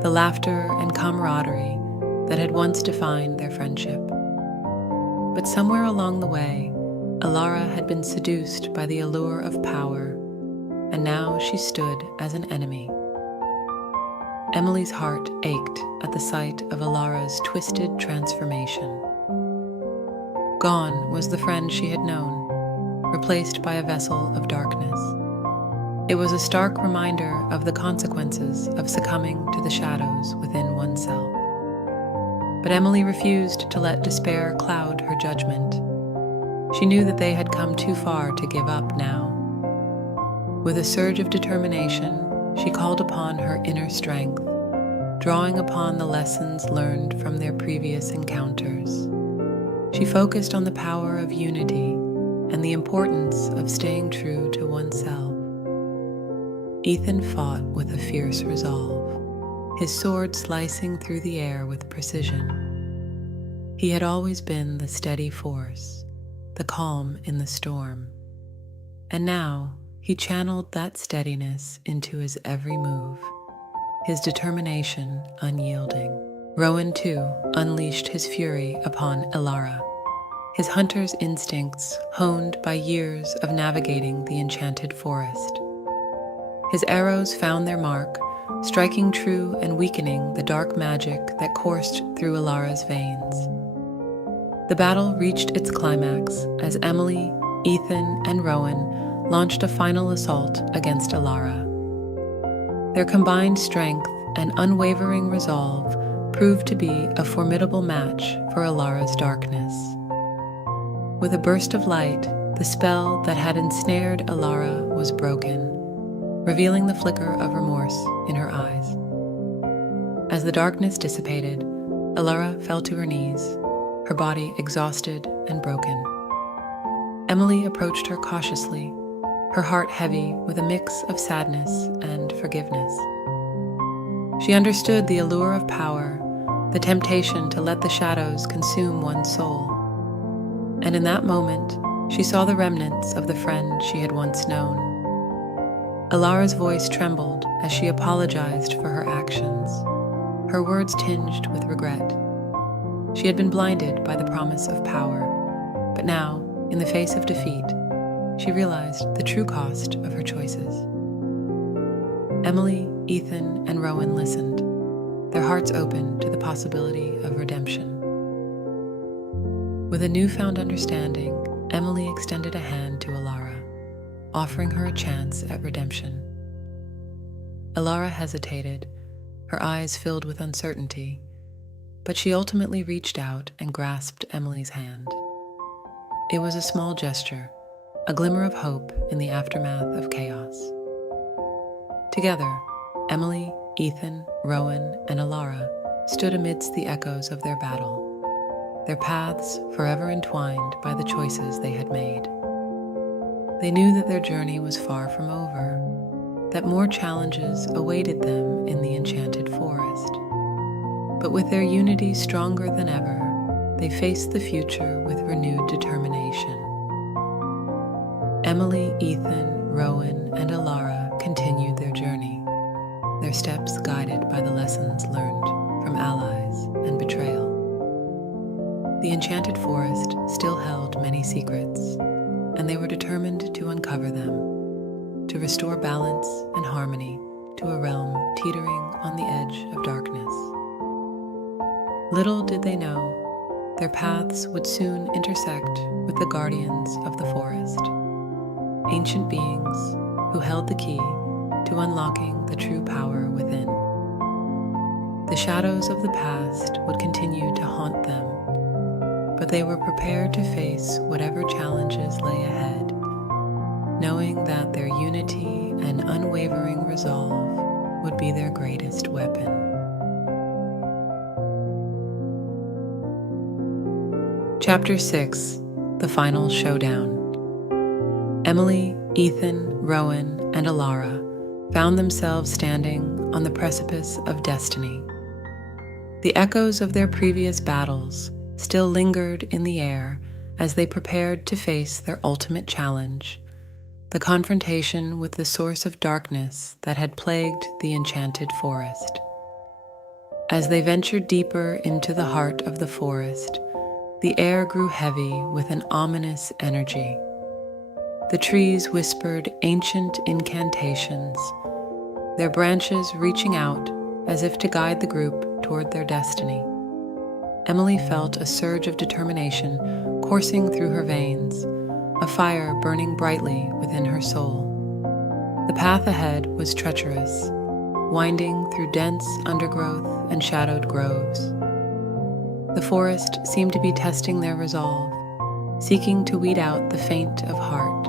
the laughter and camaraderie that had once defined their friendship. But somewhere along the way, Alara had been seduced by the allure of power, and now she stood as an enemy. Emily's heart ached at the sight of Alara's twisted transformation. Gone was the friend she had known, replaced by a vessel of darkness. It was a stark reminder of the consequences of succumbing to the shadows within oneself. But Emily refused to let despair cloud her judgment. She knew that they had come too far to give up now. With a surge of determination, she called upon her inner strength, drawing upon the lessons learned from their previous encounters. She focused on the power of unity and the importance of staying true to oneself. Ethan fought with a fierce resolve, his sword slicing through the air with precision. He had always been the steady force, the calm in the storm, and now he channeled that steadiness into his every move, his determination unyielding. Rowan, too, unleashed his fury upon Alara, his hunter's instincts honed by years of navigating the enchanted forest. His arrows found their mark, striking true and weakening the dark magic that coursed through Alara's veins. The battle reached its climax as Emily, Ethan, and Rowan launched a final assault against Alara. Their combined strength and unwavering resolve proved to be a formidable match for Alara's darkness. With a burst of light, the spell that had ensnared Alara was broken, revealing the flicker of remorse in her eyes. As the darkness dissipated, Alara fell to her knees, her body exhausted and broken. Emily approached her cautiously, her heart heavy with a mix of sadness and forgiveness. She understood the allure of power, the temptation to let the shadows consume one's soul. And in that moment, she saw the remnants of the friend she had once known. Alara's voice trembled as she apologized for her actions, her words tinged with regret. She had been blinded by the promise of power, but now, in the face of defeat, she realized the true cost of her choices. Emily, Ethan, and Rowan listened, their hearts open to the possibility of redemption. With a newfound understanding, Emily extended a hand to Alara, offering her a chance at redemption. Alara hesitated, her eyes filled with uncertainty, but she ultimately reached out and grasped Emily's hand. It was a small gesture, a glimmer of hope in the aftermath of chaos. Together, Emily, Ethan, Rowan, and Alara stood amidst the echoes of their battle, their paths forever entwined by the choices they had made. They knew that their journey was far from over, that more challenges awaited them in the enchanted forest. But with their unity stronger than ever, they faced the future with renewed determination. Emily, Ethan, Rowan, and Alara continued their journey, their steps guided by the lessons learned from allies and betrayal. The enchanted forest still held many secrets, and they were determined to uncover them, to restore balance and harmony to a realm teetering on the edge of darkness. Little did they know, their paths would soon intersect with the guardians of the forest, ancient beings who held the key to to unlocking the true power within. The shadows of the past would continue to haunt them, but they were prepared to face whatever challenges lay ahead, knowing that their unity and unwavering resolve would be their greatest weapon. Chapter 6: The Final Showdown. Emily, Ethan, Rowan, and Alara found themselves standing on the precipice of destiny. The echoes of their previous battles still lingered in the air as they prepared to face their ultimate challenge, the confrontation with the source of darkness that had plagued the enchanted forest. As they ventured deeper into the heart of the forest, the air grew heavy with an ominous energy. The trees whispered ancient incantations, their branches reaching out as if to guide the group toward their destiny. Emily felt a surge of determination coursing through her veins, a fire burning brightly within her soul. The path ahead was treacherous, winding through dense undergrowth and shadowed groves. The forest seemed to be testing their resolve, seeking to weed out the faint of heart.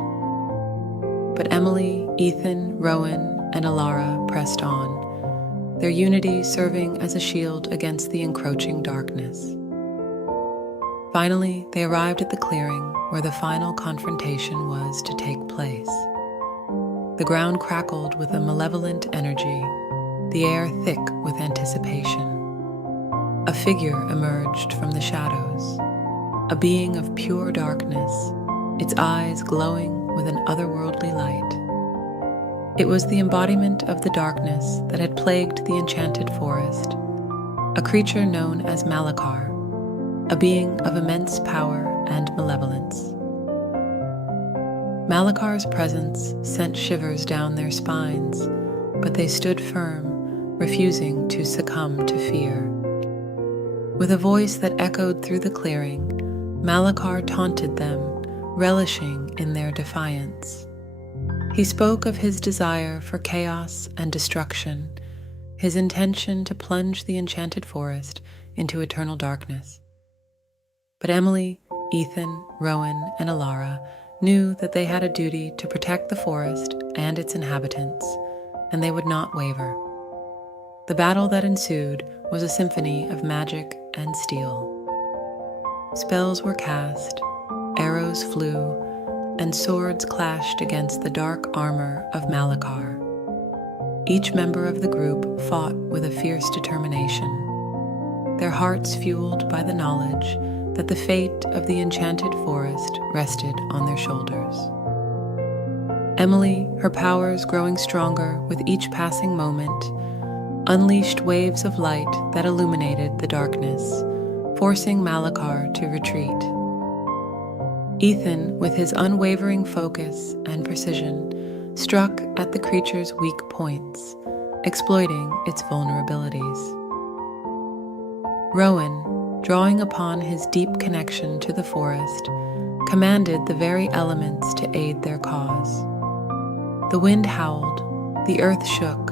But Emily, Ethan, Rowan, and Alara pressed on, their unity serving as a shield against the encroaching darkness. Finally, they arrived at the clearing where the final confrontation was to take place. The ground crackled with a malevolent energy, the air thick with anticipation. A figure emerged from the shadows, a being of pure darkness, its eyes glowing with an otherworldly light. It was the embodiment of the darkness that had plagued the enchanted forest, a creature known as Malakar, a being of immense power and malevolence. Malakar's presence sent shivers down their spines, but they stood firm, refusing to succumb to fear. With a voice that echoed through the clearing, Malakar taunted them, relishing in their defiance. He spoke of his desire for chaos and destruction, his intention to plunge the enchanted forest into eternal darkness. But Emily, Ethan, Rowan, and Alara knew that they had a duty to protect the forest and its inhabitants, and they would not waver. The battle that ensued was a symphony of magic and steel. Spells were cast, arrows flew, and swords clashed against the dark armor of Malakar. Each member of the group fought with a fierce determination, their hearts fueled by the knowledge that the fate of the enchanted forest rested on their shoulders. Emily, her powers growing stronger with each passing moment, unleashed waves of light that illuminated the darkness, forcing Malakar to retreat. Ethan, with his unwavering focus and precision, struck at the creature's weak points, exploiting its vulnerabilities. Rowan, drawing upon his deep connection to the forest, commanded the very elements to aid their cause. The wind howled, the earth shook,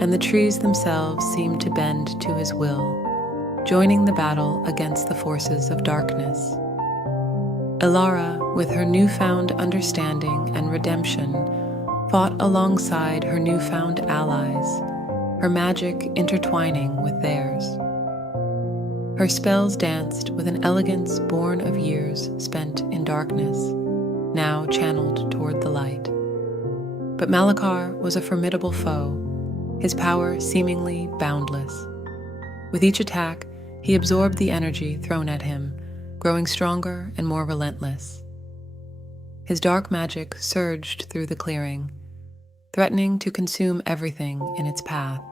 and the trees themselves seemed to bend to his will, joining the battle against the forces of darkness. Alara, with her newfound understanding and redemption, fought alongside her newfound allies, her magic intertwining with theirs. Her spells danced with an elegance born of years spent in darkness, now channeled toward the light. But Malakar was a formidable foe, his power seemingly boundless. With each attack, he absorbed the energy thrown at him, growing stronger and more relentless. His dark magic surged through the clearing, threatening to consume everything in its path.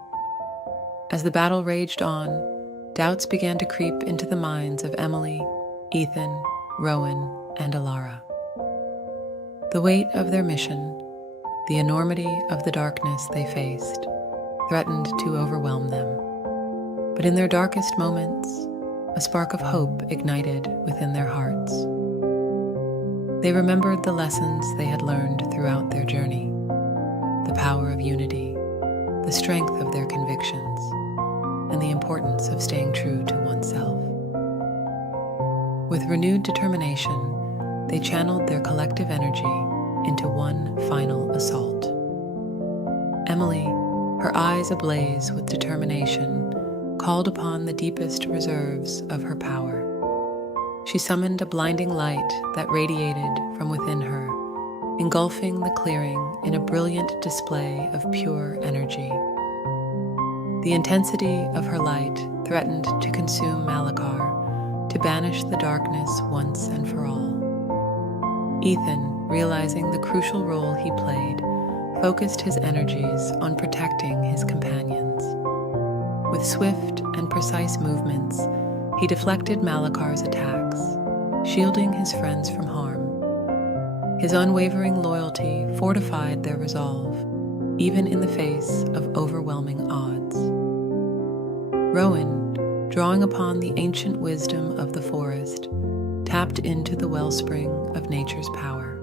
As the battle raged on, doubts began to creep into the minds of Emily, Ethan, Rowan, and Alara. The weight of their mission, the enormity of the darkness they faced, threatened to overwhelm them. But in their darkest moments, a spark of hope ignited within their hearts. They remembered the lessons they had learned throughout their journey, the power of unity, the strength of their convictions, and the importance of staying true to oneself. With renewed determination, they channeled their collective energy into one final assault. Emily, her eyes ablaze with determination, called upon the deepest reserves of her power. She summoned a blinding light that radiated from within her, engulfing the clearing in a brilliant display of pure energy. The intensity of her light threatened to consume Malachar, to banish the darkness once and for all. Ethan, realizing the crucial role he played, focused his energies on protecting his companions. With swift and precise movements, he deflected Malachar's attacks, shielding his friends from harm. His unwavering loyalty fortified their resolve, even in the face of overwhelming odds. Rowan, drawing upon the ancient wisdom of the forest, tapped into the wellspring of nature's power.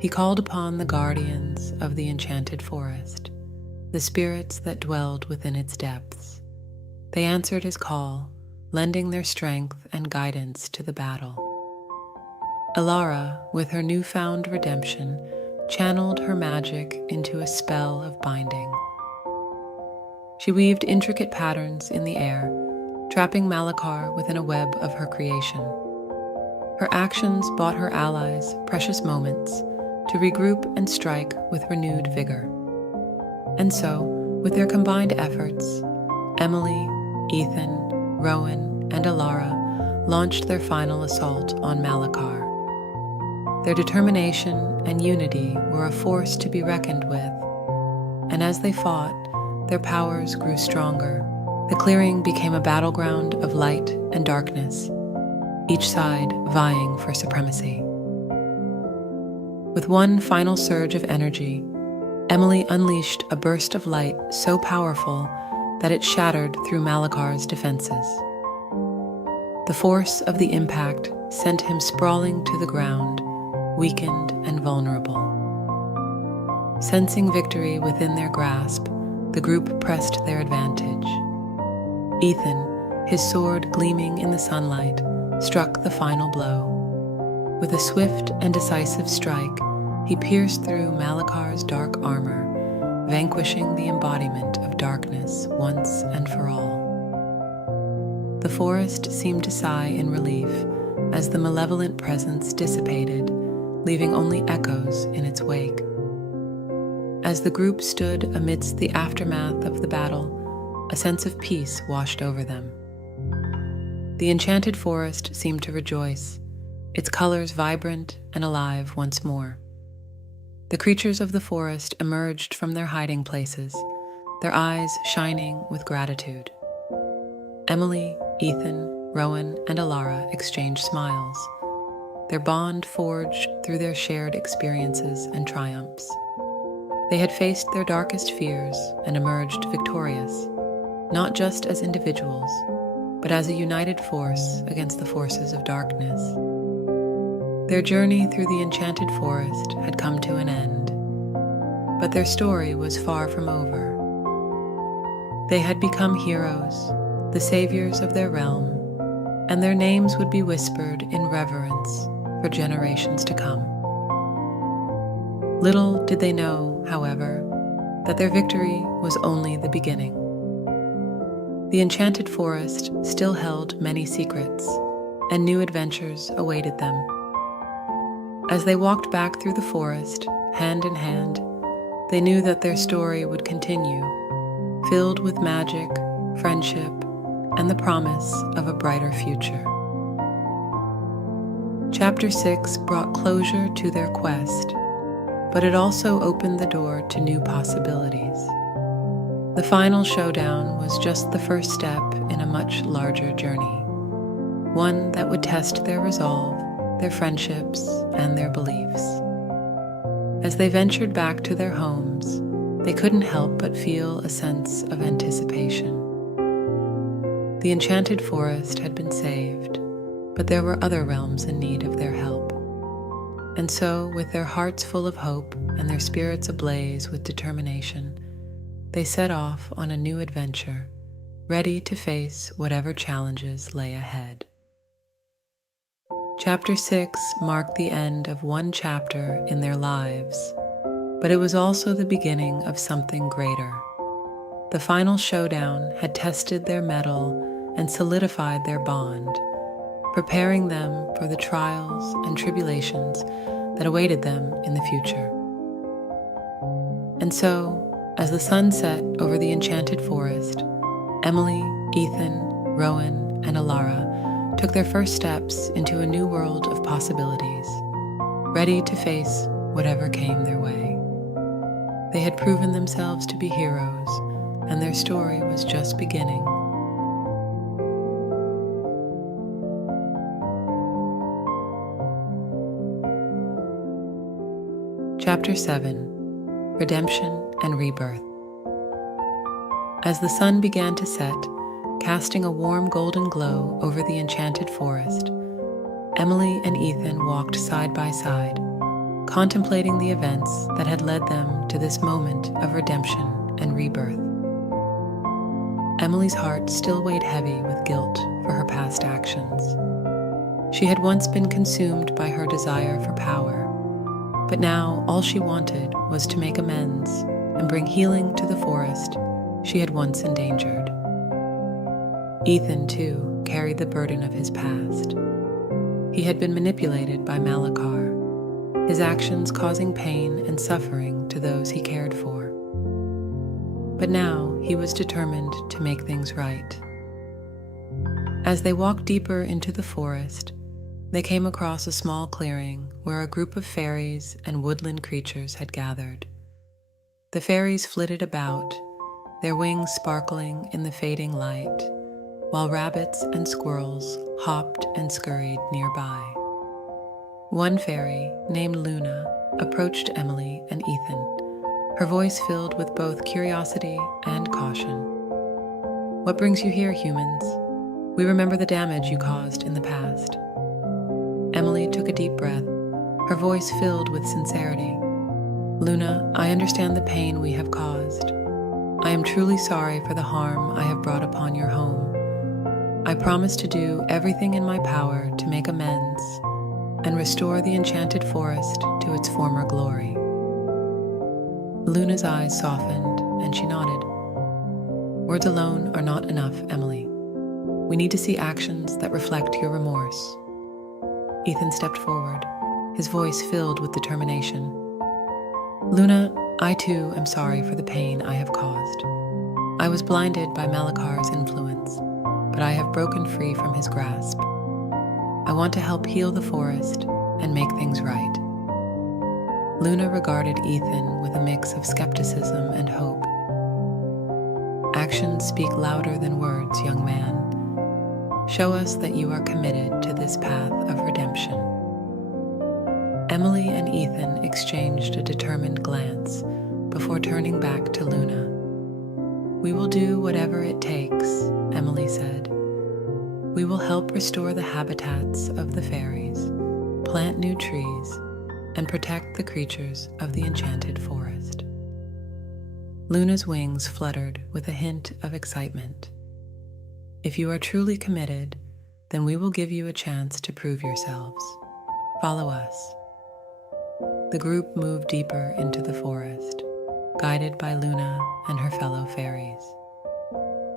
He called upon the guardians of the enchanted forest, the spirits that dwelled within its depths. They answered his call, lending their strength and guidance to the battle. Elara, with her newfound redemption, channeled her magic into a spell of binding. She weaved intricate patterns in the air, trapping Malachar within a web of her creation. Her actions bought her allies precious moments to regroup and strike with renewed vigor. And so, with their combined efforts, Emily, Ethan, Rowan, and Elara launched their final assault on Malachar. Their determination and unity were a force to be reckoned with, and as they fought, their powers grew stronger. The clearing became a battleground of light and darkness, each side vying for supremacy. With one final surge of energy, Emily unleashed a burst of light so powerful that it shattered through Malachar's defenses. The force of the impact sent him sprawling to the ground, weakened and vulnerable. Sensing victory within their grasp, the group pressed their advantage. Ethan, his sword gleaming in the sunlight, struck the final blow. With a swift and decisive strike, he pierced through Malachar's dark armor, vanquishing the embodiment of darkness once and for all. The forest seemed to sigh in relief as the malevolent presence dissipated, leaving only echoes in its wake. As the group stood amidst the aftermath of the battle, a sense of peace washed over them. The enchanted forest seemed to rejoice, its colors vibrant and alive once more. The creatures of the forest emerged from their hiding places, their eyes shining with gratitude. Emily, Ethan, Rowan, and Elara exchanged smiles, their bond forged through their shared experiences and triumphs. They had faced their darkest fears and emerged victorious, not just as individuals, but as a united force against the forces of darkness. Their journey through the enchanted forest had come to an end, but their story was far from over. They had become heroes, the saviors of their realm, and their names would be whispered in reverence for generations to come. Little did they know, however, that their victory was only the beginning. The enchanted forest still held many secrets, and new adventures awaited them. As they walked back through the forest, hand in hand, they knew that their story would continue, filled with magic, friendship, and the promise of a brighter future. Chapter 6 brought closure to their quest, but it also opened the door to new possibilities. The final showdown was just the first step in a much larger journey, one that would test their resolve, their friendships, and their beliefs. As they ventured back to their homes, they couldn't help but feel a sense of anticipation. The enchanted forest had been saved, but there were other realms in need of their help. And so, with their hearts full of hope and their spirits ablaze with determination, they set off on a new adventure, ready to face whatever challenges lay ahead. Chapter 6 marked the end of one chapter in their lives, but it was also the beginning of something greater. The final showdown had tested their mettle and solidified their bond, preparing them for the trials and tribulations that awaited them in the future. And so, as the sun set over the enchanted forest, Emily, Ethan, Rowan, and Alara took their first steps into a new world of possibilities, ready to face whatever came their way. They had proven themselves to be heroes, and their story was just beginning. Chapter 7: Redemption and Rebirth. As the sun began to set, casting a warm golden glow over the enchanted forest, Emily and Ethan walked side by side, contemplating the events that had led them to this moment of redemption and rebirth. Emily's heart still weighed heavy with guilt for her past actions. She had once been consumed by her desire for power, but now all she wanted was to make amends and bring healing to the forest she had once endangered. Ethan, too, carried the burden of his past. He had been manipulated by Malakar, his actions causing pain and suffering to those he cared for. But now he was determined to make things right. As they walked deeper into the forest, they came across a small clearing where a group of fairies and woodland creatures had gathered. The fairies flitted about, their wings sparkling in the fading light, while rabbits and squirrels hopped and scurried nearby. One fairy, named Luna, approached Emily and Ethan, her voice filled with both curiosity and caution. "What brings you here, humans? We remember the damage you caused in the past." Emily took a deep breath, her voice filled with sincerity. "Luna, I understand the pain we have caused. I am truly sorry for the harm I have brought upon your home. I promise to do everything in my power to make amends and restore the enchanted forest to its former glory." Luna's eyes softened and she nodded. "Words alone are not enough, Emily. We need to see actions that reflect your remorse." Ethan stepped forward, his voice filled with determination. "Luna, I too am sorry for the pain I have caused. I was blinded by Malakar's influence, but I have broken free from his grasp. I want to help heal the forest and make things right." Luna regarded Ethan with a mix of skepticism and hope. "Actions speak louder than words, young man. Show us that you are committed to this path of redemption." Emily and Ethan exchanged a determined glance before turning back to Luna. "We will do whatever it takes," Emily said. "We will help restore the habitats of the fairies, plant new trees, and protect the creatures of the enchanted forest." Luna's wings fluttered with a hint of excitement. "If you are truly committed, then we will give you a chance to prove yourselves. Follow us." The group moved deeper into the forest, guided by Luna and her fellow fairies.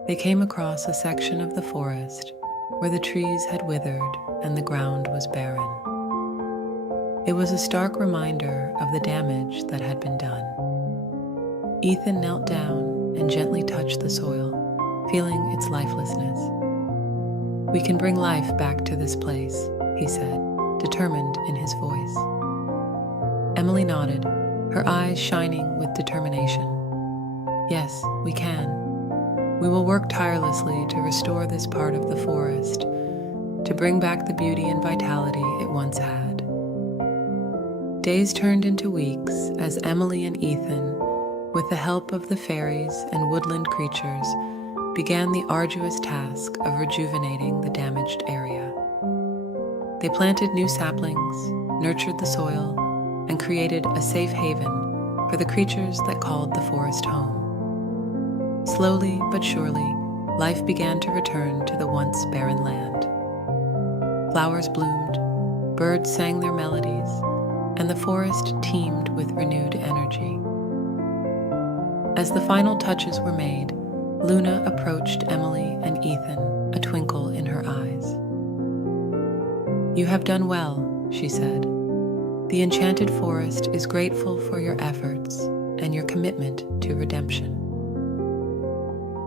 They came across a section of the forest where the trees had withered and the ground was barren. It was a stark reminder of the damage that had been done. Ethan knelt down and gently touched the soil, feeling its lifelessness. "We can bring life back to this place," he said, determined in his voice. Emily nodded, her eyes shining with determination. "Yes, we can. We will work tirelessly to restore this part of the forest, to bring back the beauty and vitality it once had." Days turned into weeks as Emily and Ethan, with the help of the fairies and woodland creatures, began the arduous task of rejuvenating the damaged area. They planted new saplings, nurtured the soil, and created a safe haven for the creatures that called the forest home. Slowly but surely, life began to return to the once barren land. Flowers bloomed, birds sang their melodies, and the forest teemed with renewed energy. As the final touches were made, Luna approached Emily and Ethan, a twinkle in her eyes. "You have done well," she said. "The enchanted forest is grateful for your efforts and your commitment to redemption."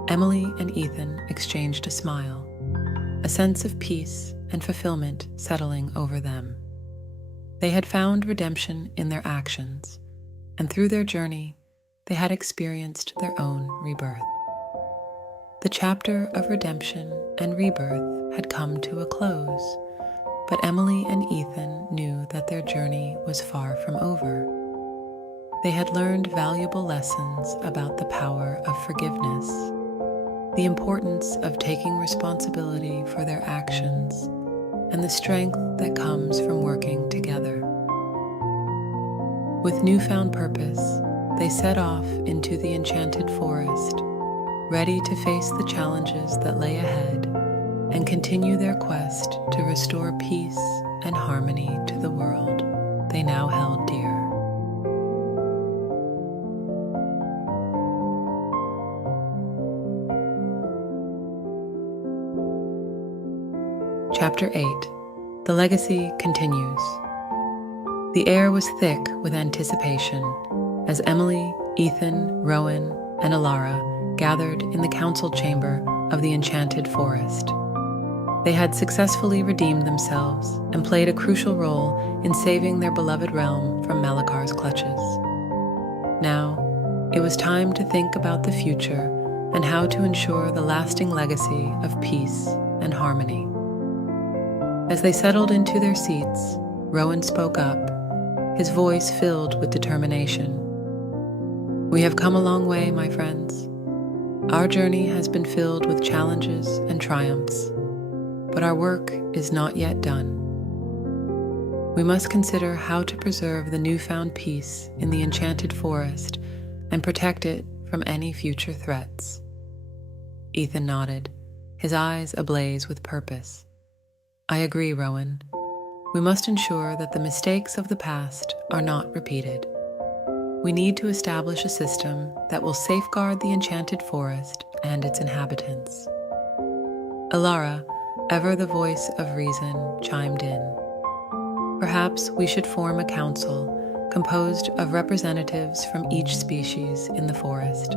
Emily and Ethan exchanged a smile, a sense of peace and fulfillment settling over them. They had found redemption in their actions, and through their journey, they had experienced their own rebirth. The chapter of redemption and rebirth had come to a close, but Emily and Ethan knew that their journey was far from over. They had learned valuable lessons about the power of forgiveness, the importance of taking responsibility for their actions, and the strength that comes from working together. With newfound purpose, they set off into the enchanted forest, ready to face the challenges that lay ahead and continue their quest to restore peace and harmony to the world they now held dear. Chapter 8. The Legacy Continues. The air was thick with anticipation as Emily, Ethan, Rowan, and Alara gathered in the council chamber of the enchanted forest. They had successfully redeemed themselves and played a crucial role in saving their beloved realm from Malakar's clutches. Now, it was time to think about the future and how to ensure the lasting legacy of peace and harmony. As they settled into their seats, Rowan spoke up, his voice filled with determination. "We have come a long way, my friends. Our journey has been filled with challenges and triumphs, but our work is not yet done. We must consider how to preserve the newfound peace in the enchanted forest and protect it from any future threats." Ethan nodded, his eyes ablaze with purpose. "I agree, Rowan. We must ensure that the mistakes of the past are not repeated. We need to establish a system that will safeguard the enchanted forest and its inhabitants." Alara, ever the voice of reason, chimed in. "Perhaps we should form a council composed of representatives from each species in the forest.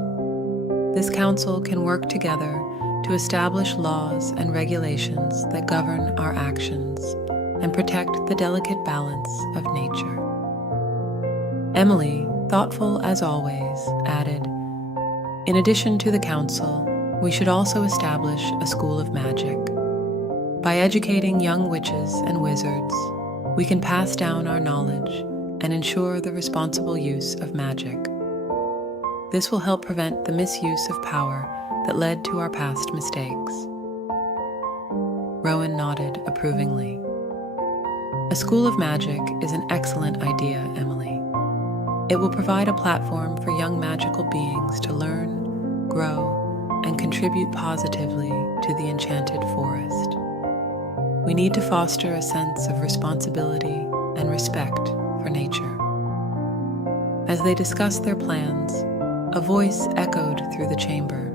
This council can work together to establish laws and regulations that govern our actions and protect the delicate balance of nature." Emily, thoughtful as always, added, "In addition to the council, we should also establish a school of magic. By educating young witches and wizards, we can pass down our knowledge and ensure the responsible use of magic. This will help prevent the misuse of power that led to our past mistakes." Rowan nodded approvingly. "A school of magic is an excellent idea, Emily. It will provide a platform for young magical beings to learn, grow, and contribute positively to the enchanted forest. We need to foster a sense of responsibility and respect for nature." As they discussed their plans, a voice echoed through the chamber.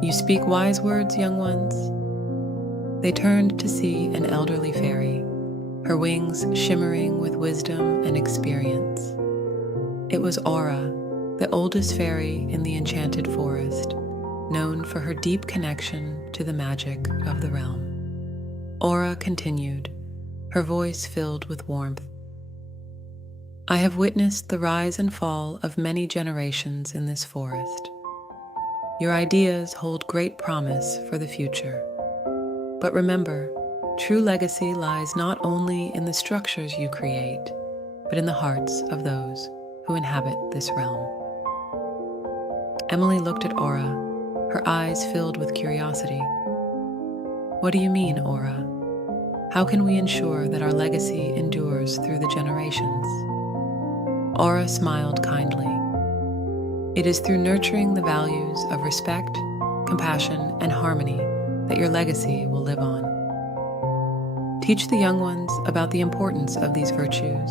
"You speak wise words, young ones." They turned to see an elderly fairy, her wings shimmering with wisdom and experience. It was Aura, the oldest fairy in the enchanted forest, known for her deep connection to the magic of the realm. Aura continued, her voice filled with warmth. "I have witnessed the rise and fall of many generations in this forest. Your ideas hold great promise for the future. But remember, true legacy lies not only in the structures you create, but in the hearts of those who inhabit this realm." Emily looked at Aura, her eyes filled with curiosity. "What do you mean, Aura?" how can we ensure that our legacy endures through the generations? Aura smiled kindly. It is through nurturing the values of respect, compassion, and harmony that your legacy will live on. Teach the young ones about the importance of these virtues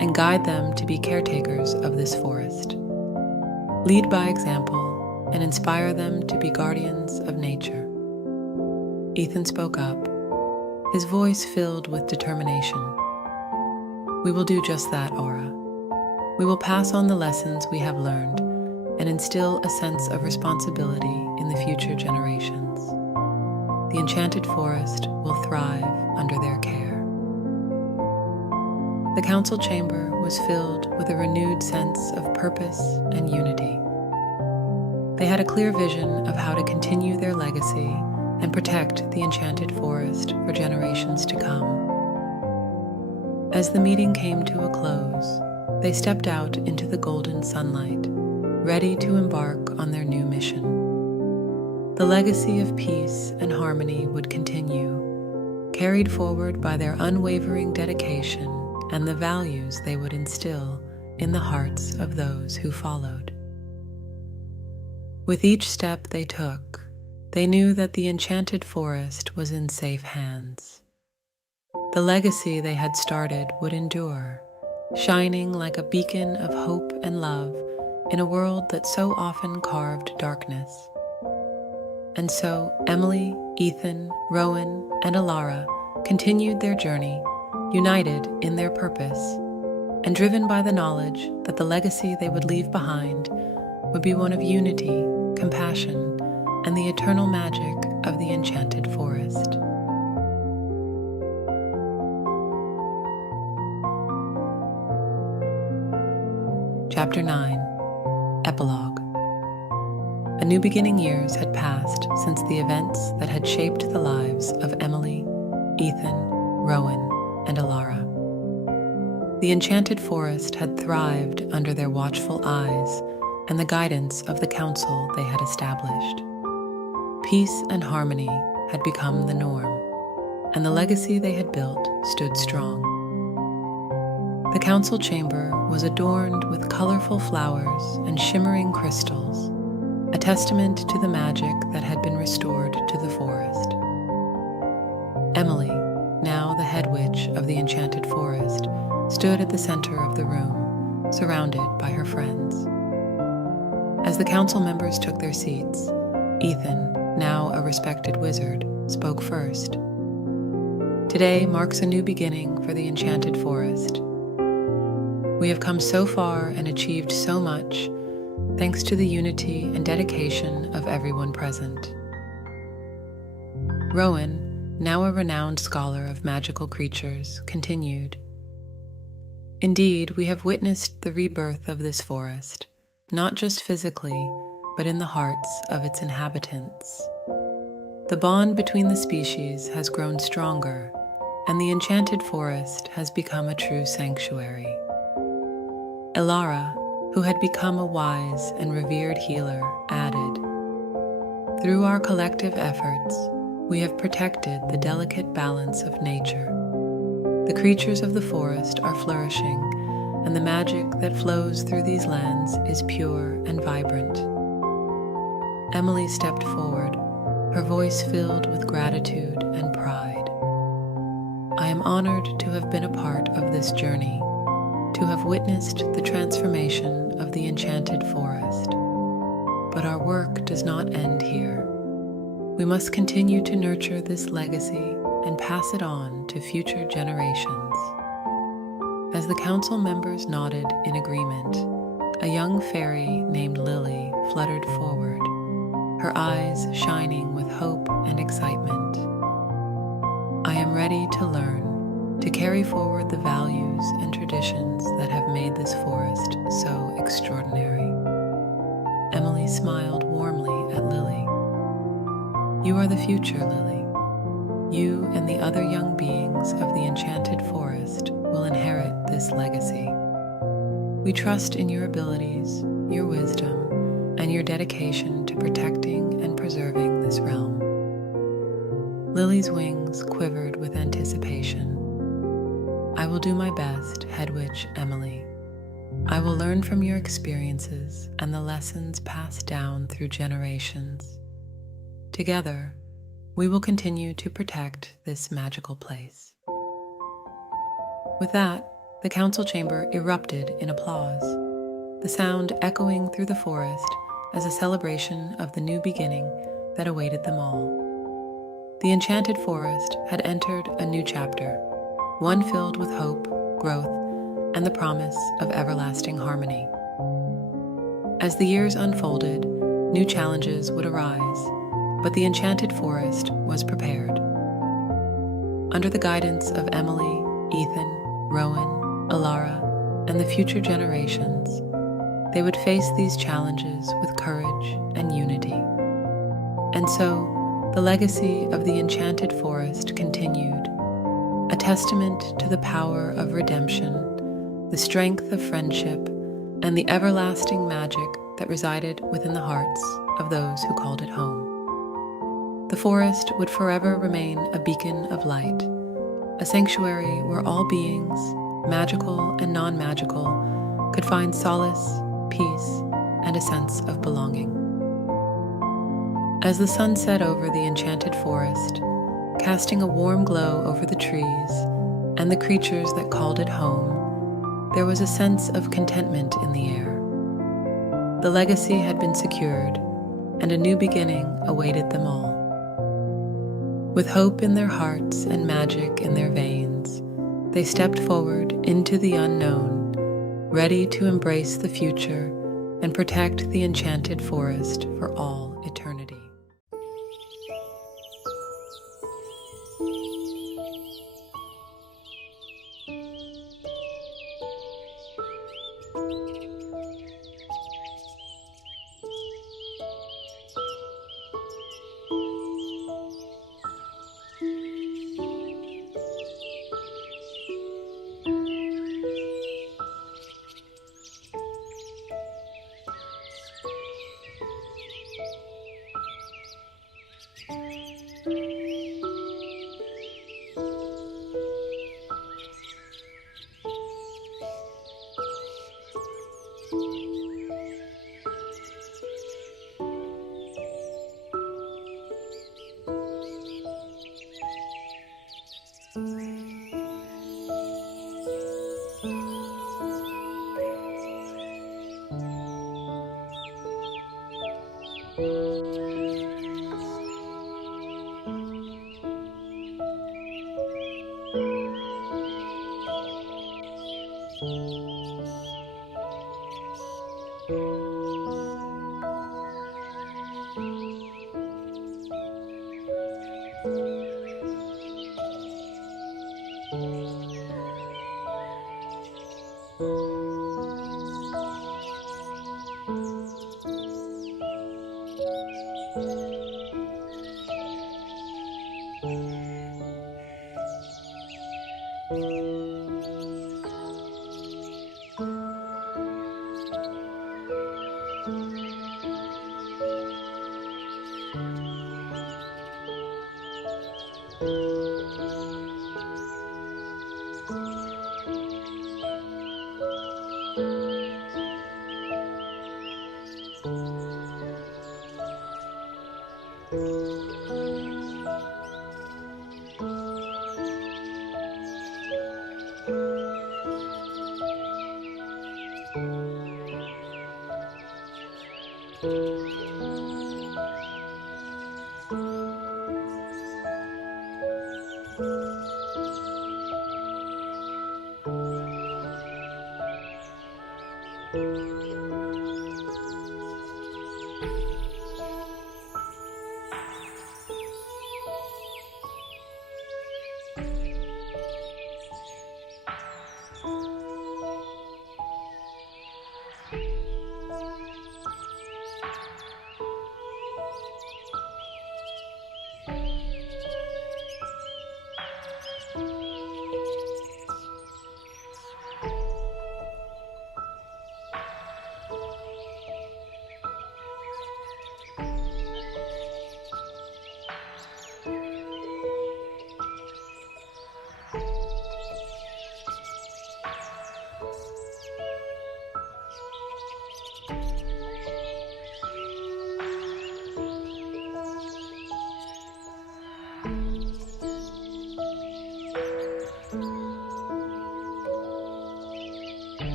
and guide them to be caretakers of this forest. Lead by example and inspire them to be guardians of nature. Ethan spoke up, his voice filled with determination. We will do just that, Aura. We will pass on the lessons we have learned and instill a sense of responsibility in the future generations. The enchanted forest will thrive under their care. The council chamber was filled with a renewed sense of purpose and unity. They had a clear vision of how to continue their legacy and protect the enchanted forest for generations to come. As the meeting came to a close, they stepped out into the golden sunlight, ready to embark on their new mission. The legacy of peace and harmony would continue, carried forward by their unwavering dedication and the values they would instill in the hearts of those who followed. With each step they took, they knew that the enchanted forest was in safe hands. The legacy they had started would endure, shining like a beacon of hope and love in a world that so often carved darkness. And so Emily, Ethan, Rowan, and Alara continued their journey, united in their purpose, and driven by the knowledge that the legacy they would leave behind would be one of unity, compassion, and the eternal magic of the enchanted forest. Chapter 9. Epilogue. A new beginning years had passed since the events that had shaped the lives of Emily, Ethan, Rowan, and Alara. The enchanted forest had thrived under their watchful eyes and the guidance of the council they had established. Peace and harmony had become the norm, and the legacy they had built stood strong. The council chamber was adorned with colorful flowers and shimmering crystals, a testament to the magic that had been restored to the forest. Emily, now the head witch of the enchanted forest, stood at the center of the room, surrounded by her friends. As the council members took their seats, Ethan, now a respected wizard, spoke first. Today marks a new beginning for the enchanted forest. We have come so far and achieved so much, thanks to the unity and dedication of everyone present. Rowan, now a renowned scholar of magical creatures, continued. Indeed, we have witnessed the rebirth of this forest, not just physically, but in the hearts of its inhabitants. The bond between the species has grown stronger, and the enchanted forest has become a true sanctuary. Alara, who had become a wise and revered healer, added, "Through our collective efforts, we have protected the delicate balance of nature. The creatures of the forest are flourishing, and the magic that flows through these lands is pure and vibrant." Emily stepped forward, her voice filled with gratitude and pride. "I am honored to have been a part of this journey, to have witnessed the transformation of the enchanted forest. But our work does not end here. We must continue to nurture this legacy and pass it on to future generations." As the council members nodded in agreement, a young fairy named Lily fluttered forward, her eyes shining with hope and excitement. "I am ready to learn, to carry forward the values and traditions that have made this forest so extraordinary." Emily smiled warmly at Lily. "You are the future, Lily. You and the other young beings of the enchanted forest will inherit this legacy. We trust in your abilities, your wisdom, and your dedication to protecting and preserving this realm." Lily's wings quivered with anticipation. I will do my best, Head Witch Emily. I will learn from your experiences and the lessons passed down through generations. Together, we will continue to protect this magical place. With that, the council chamber erupted in applause, the sound echoing through the forest as a celebration of the new beginning that awaited them all. The enchanted forest had entered a new chapter, one filled with hope, growth, and the promise of everlasting harmony. As the years unfolded, new challenges would arise, but the enchanted forest was prepared. Under the guidance of Emily, Ethan, Rowan, Alara, and the future generations, they would face these challenges with courage and unity. And so, the legacy of the enchanted forest continued, a testament to the power of redemption, the strength of friendship, and the everlasting magic that resided within the hearts of those who called it home. The forest would forever remain a beacon of light, a sanctuary where all beings, magical and non-magical, could find solace, peace, and a sense of belonging. As the sun set over the enchanted forest, casting a warm glow over the trees and the creatures that called it home, there was a sense of contentment in the air. The legacy had been secured, and a new beginning awaited them all. With hope in their hearts and magic in their veins, they stepped forward into the unknown, ready to embrace the future and protect the enchanted forest for all eternity.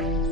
you.